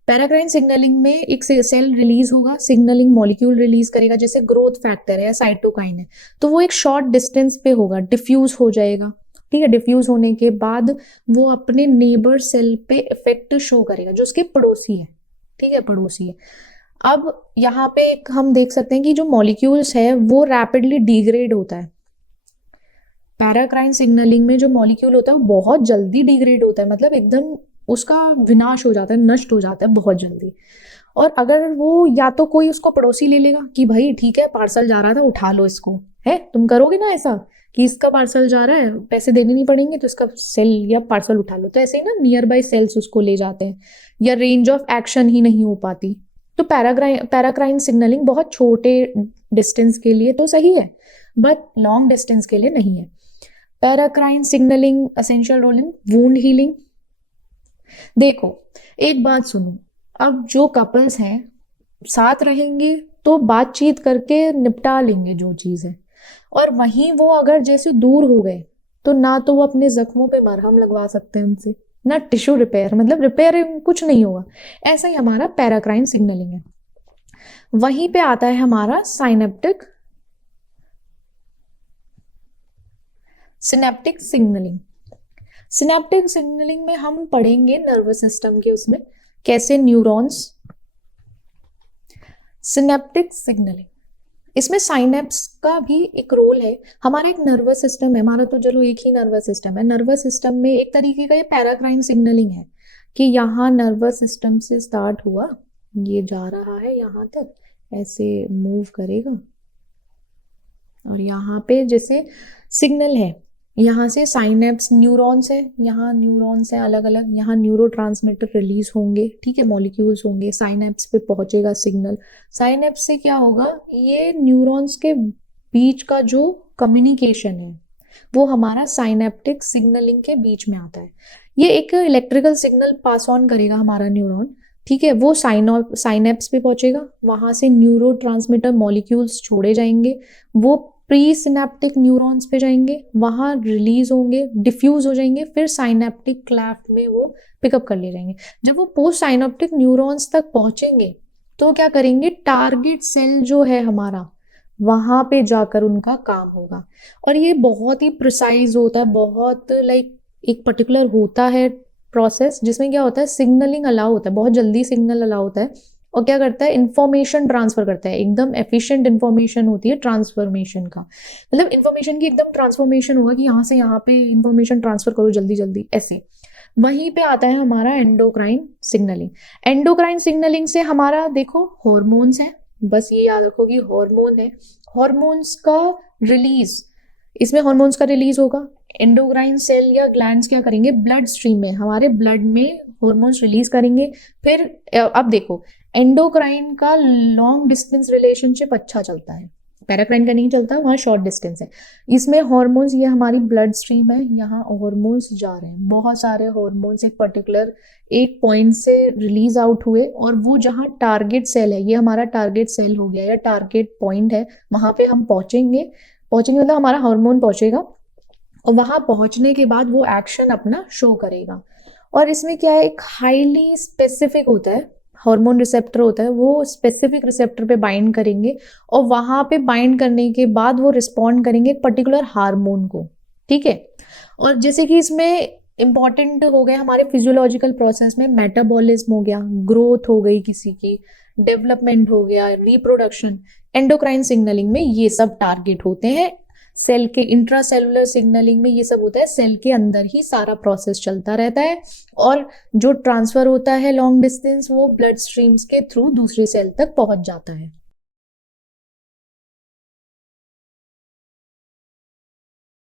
पैराक्राइन सिग्नलिंग में एक सेल रिलीज होगा, सिग्नलिंग मॉलिक्यूल रिलीज करेगा, जैसे ग्रोथ फैक्टर है या साइटोकाइन है, तो वो एक शॉर्ट डिस्टेंस पे होगा, डिफ्यूज हो जाएगा, ठीक है। डिफ्यूज होने के बाद वो अपने नेबर सेल पे इफेक्ट शो करेगा, जो उसके पड़ोसी है, ठीक है, पड़ोसी है। अब यहाँ पे हम देख सकते हैं कि जो मॉलिक्यूल्स है वो रैपिडली डिग्रेड होता है। पैराक्राइन सिग्नलिंग में जो मॉलिक्यूल होता है वो बहुत जल्दी डिग्रेड होता है, मतलब एकदम उसका विनाश हो जाता है, नष्ट हो जाता है बहुत जल्दी। और अगर वो या तो कोई उसको पड़ोसी ले लेगा कि भाई ठीक है पार्सल जा रहा था उठा लो इसको, है तुम करोगे ना ऐसा कि इसका पार्सल जा रहा है पैसे देने नहीं पड़ेंगे तो इसका सेल या पार्सल उठा लो, तो ऐसे ही ना नियर बाय सेल्स उसको ले जाते हैं, या रेंज ऑफ एक्शन ही नहीं हो पाती। तो पैराक्राइन सिग्नलिंग बहुत छोटे डिस्टेंस के लिए तो सही है, बट लॉन्ग डिस्टेंस के लिए नहीं है। Paracrine signalling essential role in wound healing. देखो एक बात सुनो, अब जो कपल्स हैं साथ रहेंगे तो बातचीत करके निपटा लेंगे जो चीज है, और वहीं वो अगर जैसे दूर हो गए तो ना तो वो अपने जख्मों पे मरहम लगवा सकते हैं उनसे, ना टिश्यू रिपेयर, मतलब रिपेयर कुछ नहीं होगा। ऐसा ही हमारा पैराक्राइन सिग्नलिंग है। वहीं पे आता है हमारा सिनेप्टिक सिग्नलिंग। सिनेप्टिक सिग्नलिंग में हम पढ़ेंगे नर्वस सिस्टम के उसमें कैसे न्यूरॉन्स, सिनेप्टिक सिग्नलिंग, इसमें साइनेप्स का भी एक रोल है। हमारा एक नर्वस सिस्टम है, हमारा तो चलो एक ही नर्वस सिस्टम है, नर्वस सिस्टम में एक तरीके का ये पैराक्राइन सिग्नलिंग है कि यहाँ नर्वस सिस्टम से स्टार्ट हुआ, ये जा रहा है यहाँ तक, ऐसे मूव करेगा, और यहाँ पे जैसे सिग्नल है, यहाँ से साइनेप्स न्यूरॉन्स है, यहाँ न्यूरॉन्स है अलग अलग, यहाँ न्यूरोट्रांसमीटर रिलीज होंगे, ठीक है, मॉलिक्यूल्स होंगे, साइनेप्स पे पहुंचेगा सिग्नल। साइनेप्स से क्या होगा, ये न्यूरॉन्स के बीच का जो कम्युनिकेशन है वो हमारा साइनेप्टिक सिग्नलिंग के बीच में आता है। ये एक इलेक्ट्रिकल सिग्नल पास ऑन करेगा हमारा न्यूरॉन, ठीक है, वो साइनेप्स पे पहुंचेगा, वहां से न्यूरोट्रांसमीटर मॉलिक्यूल्स छोड़े जाएंगे, वो प्री सिनेप्टिक न्यूरॉन्स पे जाएंगे, वहां रिलीज होंगे, डिफ्यूज हो जाएंगे, फिर साइनेप्टिक क्लेफ्ट में वो पिकअप कर ले जाएंगे। जब वो पोस्ट साइनेप्टिक न्यूरॉन्स तक पहुंचेंगे तो क्या करेंगे, टारगेट सेल जो है हमारा वहां पे जाकर उनका काम होगा। और ये बहुत ही प्रिसाइज होता है, बहुत एक पर्टिकुलर होता है प्रोसेस, जिसमें क्या होता है सिग्नलिंग अलाउ होता है, बहुत जल्दी सिग्नल अलाउ होता है, और क्या करता है इंफॉर्मेशन ट्रांसफर करता है, एकदम एफिशिएंट इंफॉर्मेशन होती है ट्रांसफॉर्मेशन का, मतलब इंफॉर्मेशन की एकदम ट्रांसफॉर्मेशन होगा कि यहाँ से यहाँ पे इंफॉर्मेशन ट्रांसफर करो जल्दी जल्दी ऐसे। वहीं पे आता है हमारा एंडोक्राइन सिग्नलिंग। एंडोक्राइन सिग्नलिंग से हमारा देखो हॉर्मोन्स है, बस ये याद रखो कि हॉर्मोन है, हॉर्मोन्स का रिलीज, इसमें हॉर्मोन्स का रिलीज होगा, एंडोक्राइन सेल या ग्लैंड्स क्या करेंगे, ब्लड स्ट्रीम में हमारे ब्लड में हॉर्मोन्स रिलीज करेंगे। फिर अब देखो एंडोक्राइन का लॉन्ग डिस्टेंस रिलेशनशिप अच्छा चलता है, पैराक्राइन का नहीं चलता, वहाँ शॉर्ट डिस्टेंस है। इसमें हॉर्मोन्स, ये हमारी ब्लड स्ट्रीम है, यहाँ हॉर्मोन्स जा रहे हैं, बहुत सारे हॉर्मोन्स एक पर्टिकुलर एक पॉइंट से रिलीज आउट हुए, और वो जहाँ टारगेट सेल है, ये हमारा टारगेट सेल हो गया या टारगेट पॉइंट है, वहां पे हम पहुंचेंगे मतलब हमारा हार्मोन पहुंचेगा, और वहां पहुंचने के बाद वो एक्शन अपना शो करेगा। और इसमें क्या है, एक हाईली स्पेसिफिक होता है, हार्मोन रिसेप्टर होता है, वो स्पेसिफिक रिसेप्टर पे बाइंड करेंगे, और वहां पे बाइंड करने के बाद वो रिस्पॉन्ड करेंगे एक पर्टिकुलर हार्मोन को, ठीक है। और जैसे कि इसमें इंपॉर्टेंट हो गया हमारे फिजियोलॉजिकल प्रोसेस में, मेटाबॉलिज्म हो गया, ग्रोथ हो गई किसी की, डेवलपमेंट हो गया, रिप्रोडक्शन, एंडोक्राइन सिग्नलिंग में ये सब टारगेट होते हैं। सेल के इंट्रासेलुलर सिग्नलिंग में ये सब होता है, सेल के अंदर ही सारा प्रोसेस चलता रहता है, और जो ट्रांसफर होता है लॉन्ग डिस्टेंस वो ब्लड स्ट्रीम्स के थ्रू दूसरी सेल तक पहुंच जाता है।